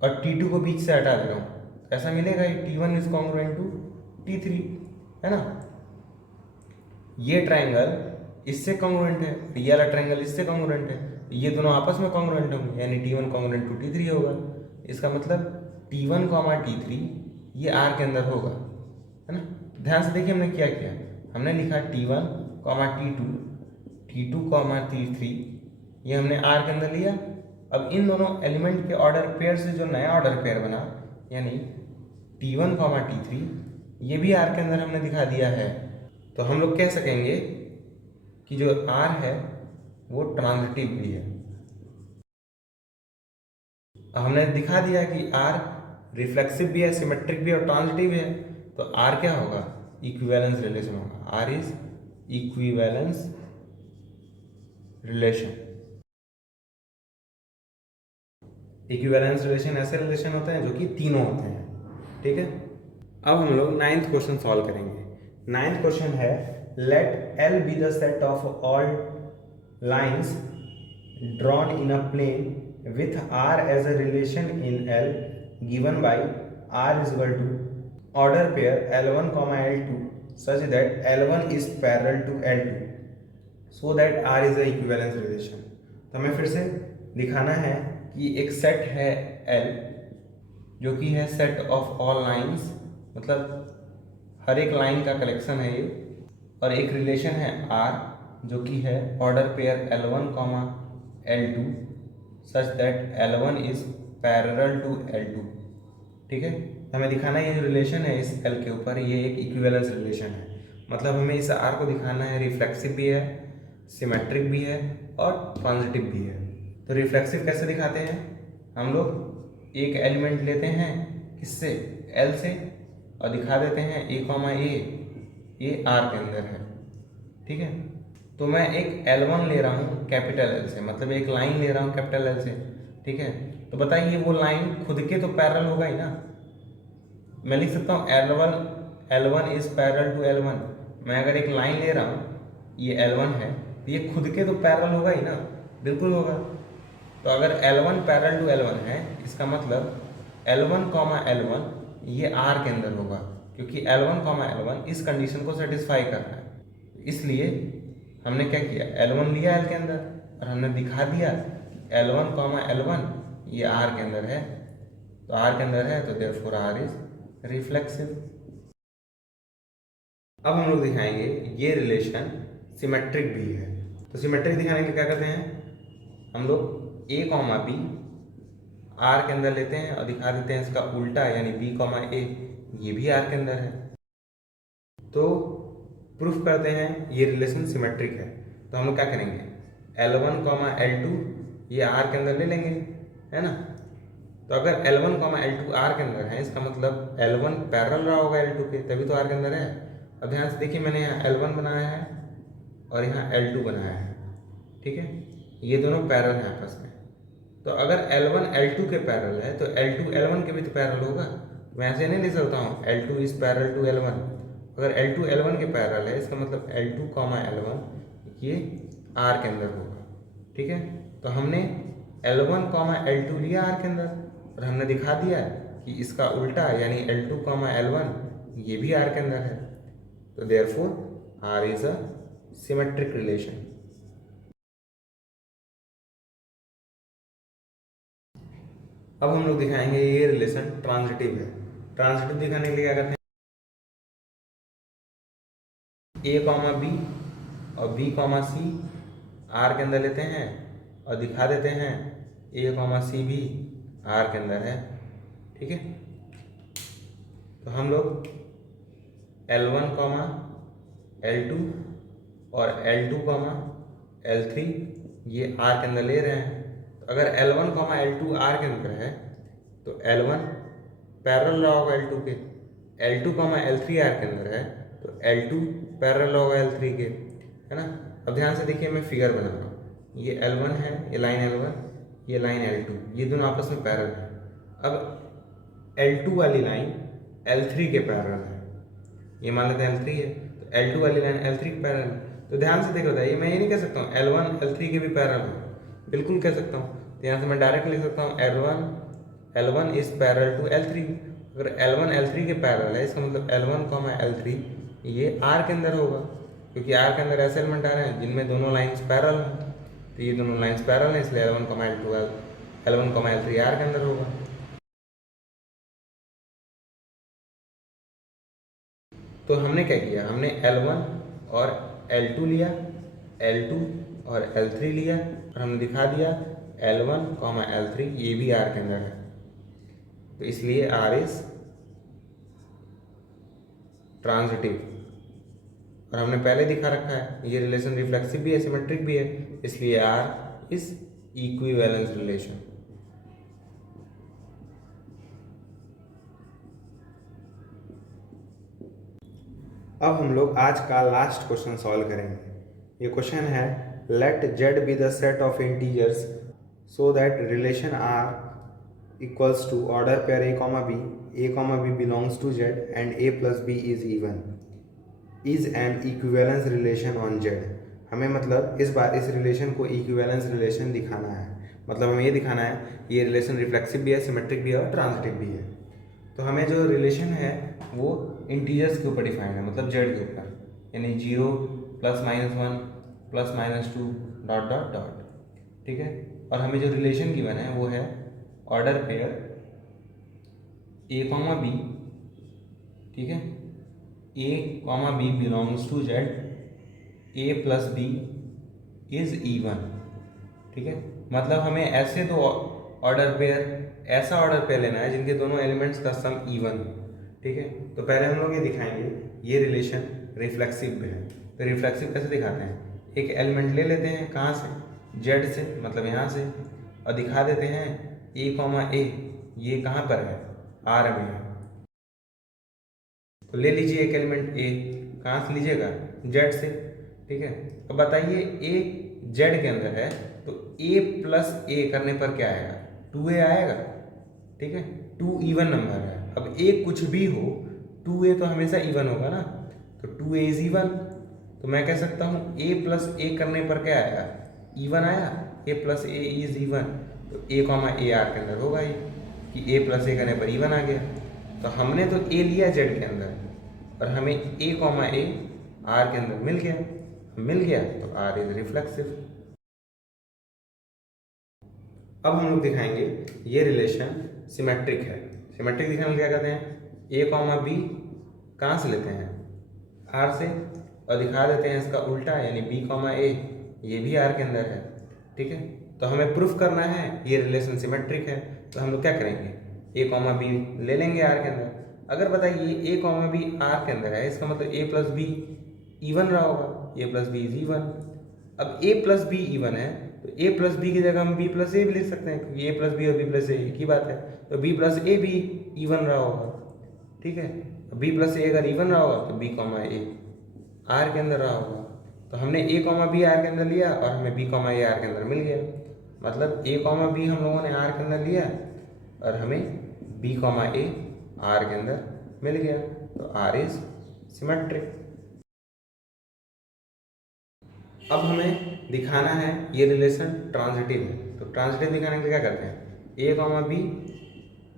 और T2 को बीच से हटा दे रहा हूँ, ऐसा मिलेगा T1 is congruent to T3, है ना। ये ट्रायंगल इससे कॉन्ग्रुएंट है, ये वाला ट्रायंगल इससे कॉन्ग्रुएंट है, ये दोनों आपस में कॉन्ग्रुएंट होंगे, यानी T1 कॉन्ग्रुएंट टू T3 होगा। इसका मतलब T1 T3 ये R के अंदर होगा, है ना। ध्यान से देखिए हमने क्या किया, हमने लिखा T1 T2, T2 T3, ये हमने R के अंदर लिया। अब इन दोनों एलिमेंट के ऑर्डर पेयर से जो नया ऑर्डर पेयर बना, यानी T1 T3, ये भी R के अंदर हमने दिखा दिया है। तो हम लोग कह सकेंगे कि जो R है वो ट्रांजिटिव भी है। हमने दिखा दिया कि R रिफ्लेक्सिव भी है, सिमेट्रिक भी है और ट्रांजिटिव है। तो R क्या होगा, इक्विवेलेंस रिलेशन होगा, R is equivalence relation. Equivalence relation ऐसे रिलेशन होते हैं जो कि तीनों होते हैं, ठीक है। अब हम लोग 9th क्वेश्चन सॉल्व करेंगे। 9th क्वेश्चन है, let L be the set of all lines drawn in a plane with R as a relation in L given by R is equal to order pair L1, L2 such that L1 is parallel to L2 so that R is a equivalence relation। तो हमें फिर से दिखाना है कि एक set है L जो कि है सेट ऑफ ऑल लाइन्स, मतलब हर एक लाइन का कलेक्शन है ये, और एक रिलेशन है R जो कि है order pair L1, L2 such that L1 is parallel to L2, ठीक है। हमें दिखाना है ये जो रिलेशन है इस L के ऊपर, ये एक इक्विवेलेंस रिलेशन है, मतलब हमें इस R को दिखाना है रिफ्लेक्सिव भी है, सिमेट्रिक भी है और ट्रांजिटिव भी है। तो रिफ्लेक्सिव कैसे दिखाते हैं, हम लोग एक एलिमेंट लेते हैं किससे, L से, और दिखा देते हैं A, ये R के अंदर है, ठीक है। तो मैं एक L1 ले रहा हूँ कैपिटल L से, मतलब एक लाइन ले रहा हूँ कैपिटल L से, ठीक है। तो बताइए वो लाइन खुद के तो पैरेलल होगा ही ना। मैं लिख सकता हूँ L1 is parallel to L1। मैं अगर एक लाइन ले रहा हूँ, ये L1 है, तो ये खुद के तो पैरेलल होगा ही ना, बिल्कुल होगा। तो अगर L1 पैरेलल टू L1 है, इसका मतलब L1, L1 ये R के अंदर होगा, क्योंकि L1, L1 इस कंडीशन को सेटिस्फाई कर रहा है। इसलिए हमने क्या किया, L1 लिया L के अंदर और हमने दिखा दिया L1, L1 ये R के अंदर है। तो R के अंदर है तो देयरफॉर R इज रिफ्लेक्सिव। अब हम लोग दिखाएंगे ये रिलेशन सिमेट्रिक भी है। तो सिमेट्रिक दिखाने के लिए क्या करते हैं, हम लोग A, B R के अंदर लेते हैं और दिखा देते हैं इसका उल्टा, यानी B, A ये भी R के अंदर है। तो प्रूफ करते हैं ये रिलेशन सिमेट्रिक है। तो हम लोग क्या करेंगे, L1, L2 ये R के अंदर ले लेंगे, है ना। तो अगर L1, L2 R के अंदर है, इसका मतलब L1 पैरेलल रहा होगा L2 के, तभी तो R के अंदर है। अब ध्यान से देखिए, मैंने यहाँ L1 बनाया है और यहाँ L2 बनाया है, ठीक है। ये दोनों पैरेलल हैं आपस में। तो अगर L1 L2 के पैरेलल है तो L2 L1 के भी तो पैरेलल होगा। मैं ऐसे नहीं लिख सकता हूँ L2 is parallel to L1 अगर L2 L1 के पैरेलल है इसका मतलब L2, L1 ये R के अंदर होगा। ठीक है, तो हमने L1, L2 लिया R के अंदर और हमने दिखा दिया कि इसका उल्टा यानी L2, L1 ये भी R के अंदर है। तो therefore R is a symmetric relation. अब हम लोग दिखाएंगे ये रिलेशन ट्रांजिटिव है। ट्रांजिटिव दिखाने के लिए क्या करते हैं, A, B और B, C R के अंदर लेते हैं और दिखा देते हैं A, C भी R के अंदर है। ठीक है, तो हम लोग L1, L2 और L2, L3 ये R के अंदर ले रहे हैं। तो अगर L1, L2 R के अंदर है तो L1 पैरेलल होगा L2 के, L2, L3 R के अंदर है तो L2 पैरेलल होगा L3 के, है ना। अब ध्यान से देखिए, मैं फिगर बना रहा हूँ, ये L1 है, ये लाइन L1, ये लाइन L2, ये दोनों आपस में पैरेलल है। अब L2 वाली लाइन L3 के पैरेलल है, ये मान लेते हैं L3 है, तो L2 वाली लाइन L3 के पैरेलल है। तो ध्यान से देखो, बताइए, मैं ये नहीं कह सकता हूँ L1 L3 के भी पैरेलल है, बिल्कुल कह सकता हूँ। तो यहाँ से मैं डायरेक्ट लिख सकता हूँ L1 is parallel to L3। अगर L1 L3 के पैरेलल है इसका मतलब L1, L3 ये R के अंदर होगा, क्योंकि R के अंदर ऐसे एलिमेंट आ रहे हैं जिनमें दोनों लाइंस पैरेलल हैं। तो ये दोनों लाइंस पैरेलल हैं, इसलिए L1, L3 R के अंदर होगा। तो हमने क्या किया, हमने L1 और L2 लिया, L2 और L3 लिया और हमने दिखा दिया L1, L3 ये भी R के अंदर है। तो इसलिए R इज ट्रांजिटिव। और हमने पहले दिखा रखा है ये रिलेशन रिफ्लेक्सिव भी है, सिमेट्रिक भी है, इसलिए R इज इक्विवेलेंस रिलेशन। अब हम लोग आज का लास्ट क्वेश्चन सॉल्व करेंगे। ये क्वेश्चन है, let Z be the set of integers so that relation R equals to order pair A, B belongs to Z and A plus B is even, is an equivalence relation on Z। हमें मतलब इस बार इस relation को equivalence relation दिखाना है, मतलब हमें ये दिखाना है ये रिलेशन रिफ्लेक्सिव भी है, सिमेट्रिक भी है और ट्रांजिटिव भी है। तो हमें जो रिलेशन है वो इंटीजर्स के ऊपर डिफाइन है, मतलब Z के ऊपर, यानी 0 +-1 +-2 डॉट डॉट डॉट। ठीक है, और हमें जो रिलेशन गिवन है वो है ऑर्डर पेयर A, B। ठीक है, A, B belongs to Z, A plus B is even. ठीक है, मतलब हमें ऐसे दो ऑर्डर पेयर, ऐसा ऑर्डर पेयर लेना है जिनके दोनों एलिमेंट्स का सम इवन हो। ठीक है, तो पहले हम लोग ये दिखाएंगे ये रिलेशन रिफ्लेक्सिव पे है। तो रिफ्लेक्सिव कैसे दिखाते हैं, एक एलिमेंट ले लेते हैं, कहाँ से, Z से, मतलब यहाँ से, और दिखा देते हैं A, ये कहाँ पर है, R में है। तो ले लीजिए एक एलिमेंट A, कहाँ से लीजिएगा, Z से। ठीक है, अब बताइए A Z के अंदर है तो A प्लस A करने पर क्या आएगा, 2A आएगा। ठीक है, 2 इवन नंबर है। अब A कुछ भी हो, 2A तो हमेशा इवन होगा ना, तो 2A इज इवन। तो मैं कह सकता हूँ A प्लस A करने पर क्या आएगा, इवन आया, A plus A is even. तो A, A R के अंदर होगा ये कि A प्लस A करने पर इवन आ गया। तो हमने तो A लिया Z के अंदर और हमें A, A R के अंदर मिल गया, तो R इज रिफ्लेक्सिव। अब हम लोग दिखाएंगे ये रिलेशन सिमेट्रिक है। सिमेट्रिक दिखाने में क्या करते हैं, A, B कहाँ से लेते हैं, R से, और दिखा देते हैं इसका उल्टा यानी B, A ये भी R के अंदर है। ठीक है, तो हमें प्रूफ करना है ये रिलेशन सिमेट्रिक है। तो हम लोग क्या करेंगे, A, B ले लेंगे R के अंदर। अगर बताइए A, B R के अंदर है, इसका मतलब A प्लस B इवन रहा होगा, A plus B is even. अब A प्लस B इवन है तो A प्लस B की जगह हम B प्लस A भी लिख सकते हैं, क्योंकि A प्लस B और B प्लस A एक ही बात है। तो B प्लस A भी इवन रहा होगा। ठीक है, B प्लस A अगर इवन रहा होगा तो B, A R के अंदर रहा होगा। तो हमने A, B R के अंदर लिया और हमें B, A R के अंदर मिल गया। मतलब A, B हम लोगों ने R के अंदर लिया और हमें B, A R के अंदर मिल गया। तो R इज सिमेट्रिक। अब हमें दिखाना है ये रिलेशन ट्रांजिटिव है, तो ट्रांजिटिव दिखाने के लिए क्या करते हैं, ए कॉमा बी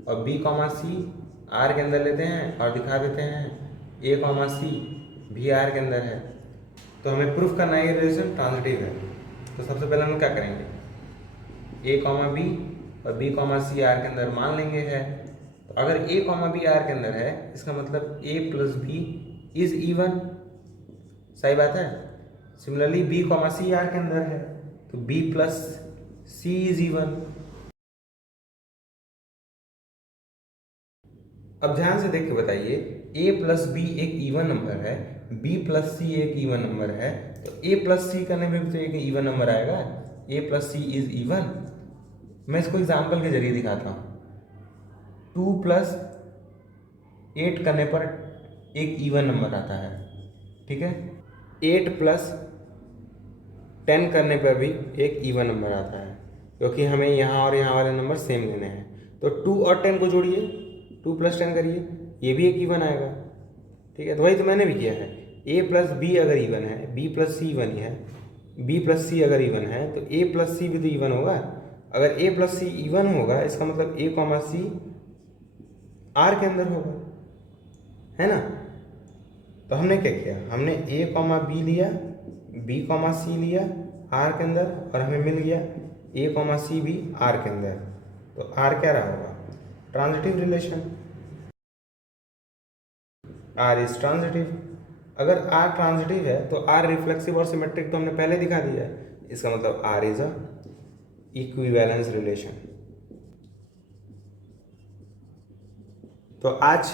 और बी कॉमा सी आर के अंदर लेते हैं और दिखा देते हैं ए कॉमा सी भी आर के अंदर है। तो हमें प्रूफ करना है ये रिलेशन ट्रांजिटिव है। तो सबसे पहले हम क्या करेंगे, ए कॉमा बी और बी कॉमा सी आर के अंदर मान लेंगे है। तो अगर ए कॉमा बी आर के अंदर है इसका मतलब a plus b is even, सही बात है। Similarly b comma c R के अंदर है तो b plus c is even. अब ध्यान से देख के बताइए, a प्लस बी एक इवन नंबर है, b प्लस सी एक इवन नंबर है, तो a प्लस सी करने में भी तो एक इवन नंबर आएगा, a plus c is even. मैं इसको एग्जाम्पल के जरिए दिखाता हूँ। 2 प्लस 8 करने पर एक इवन नंबर आता है, ठीक है। 8 प्लस 10 करने पर भी एक इवन नंबर आता है, क्योंकि हमें यहाँ और यहाँ वाले नंबर सेम लेने हैं। तो 2 और 10 को जोड़िए, 2 प्लस 10 करिए, ये भी एक इवन आएगा, ठीक है। तो वही तो मैंने भी किया है, a प्लस बी अगर इवन है, b प्लस सी इवन ही है, b प्लस सी अगर इवन है तो a प्लस सी भी तो इवन होगा। अगर a प्लस सी इवन होगा इसका मतलब a कॉमा सी आर के अंदर होगा, है ना। तो हमने क्या किया, हमने a कॉमा बी लिया, b कॉमा सी लिया आर के अंदर, और हमें मिल गया a कॉमा सी भी आर के अंदर। तो आर क्या रहा होगा, transitive relation, R is transitive. अगर आर ट्रांजिटिव है तो आर रिफ्लेक्सिव और सिमेट्रिक तो हमने पहले दिखा दिया है, इसका मतलब R is a equivalence relation. तो आज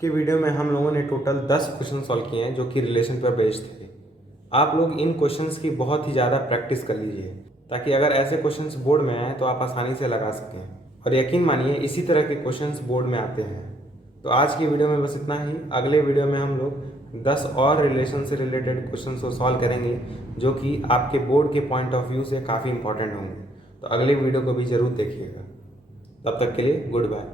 के वीडियो में हम लोगों ने टोटल 10 क्वेश्चन सॉल्व किए हैं जो कि रिलेशन पर बेस्ड थे। आप लोग इन क्वेश्चंस की बहुत ही ज़्यादा प्रैक्टिस कर लीजिए, ताकि अगर ऐसे क्वेश्चंस बोर्ड में आए तो आप आसानी से लगा सकें। और यकीन मानिए इसी तरह के क्वेश्चंस बोर्ड में आते हैं। तो आज की वीडियो में बस इतना ही। अगले वीडियो में हम लोग 10 और रिलेशन से रिलेटेड क्वेश्चंस को सॉल्व करेंगे जो कि आपके बोर्ड के पॉइंट ऑफ व्यू से काफ़ी इंपॉर्टेंट होंगे। तो अगले वीडियो को भी ज़रूर देखिएगा। तब तक के लिए गुड बाय।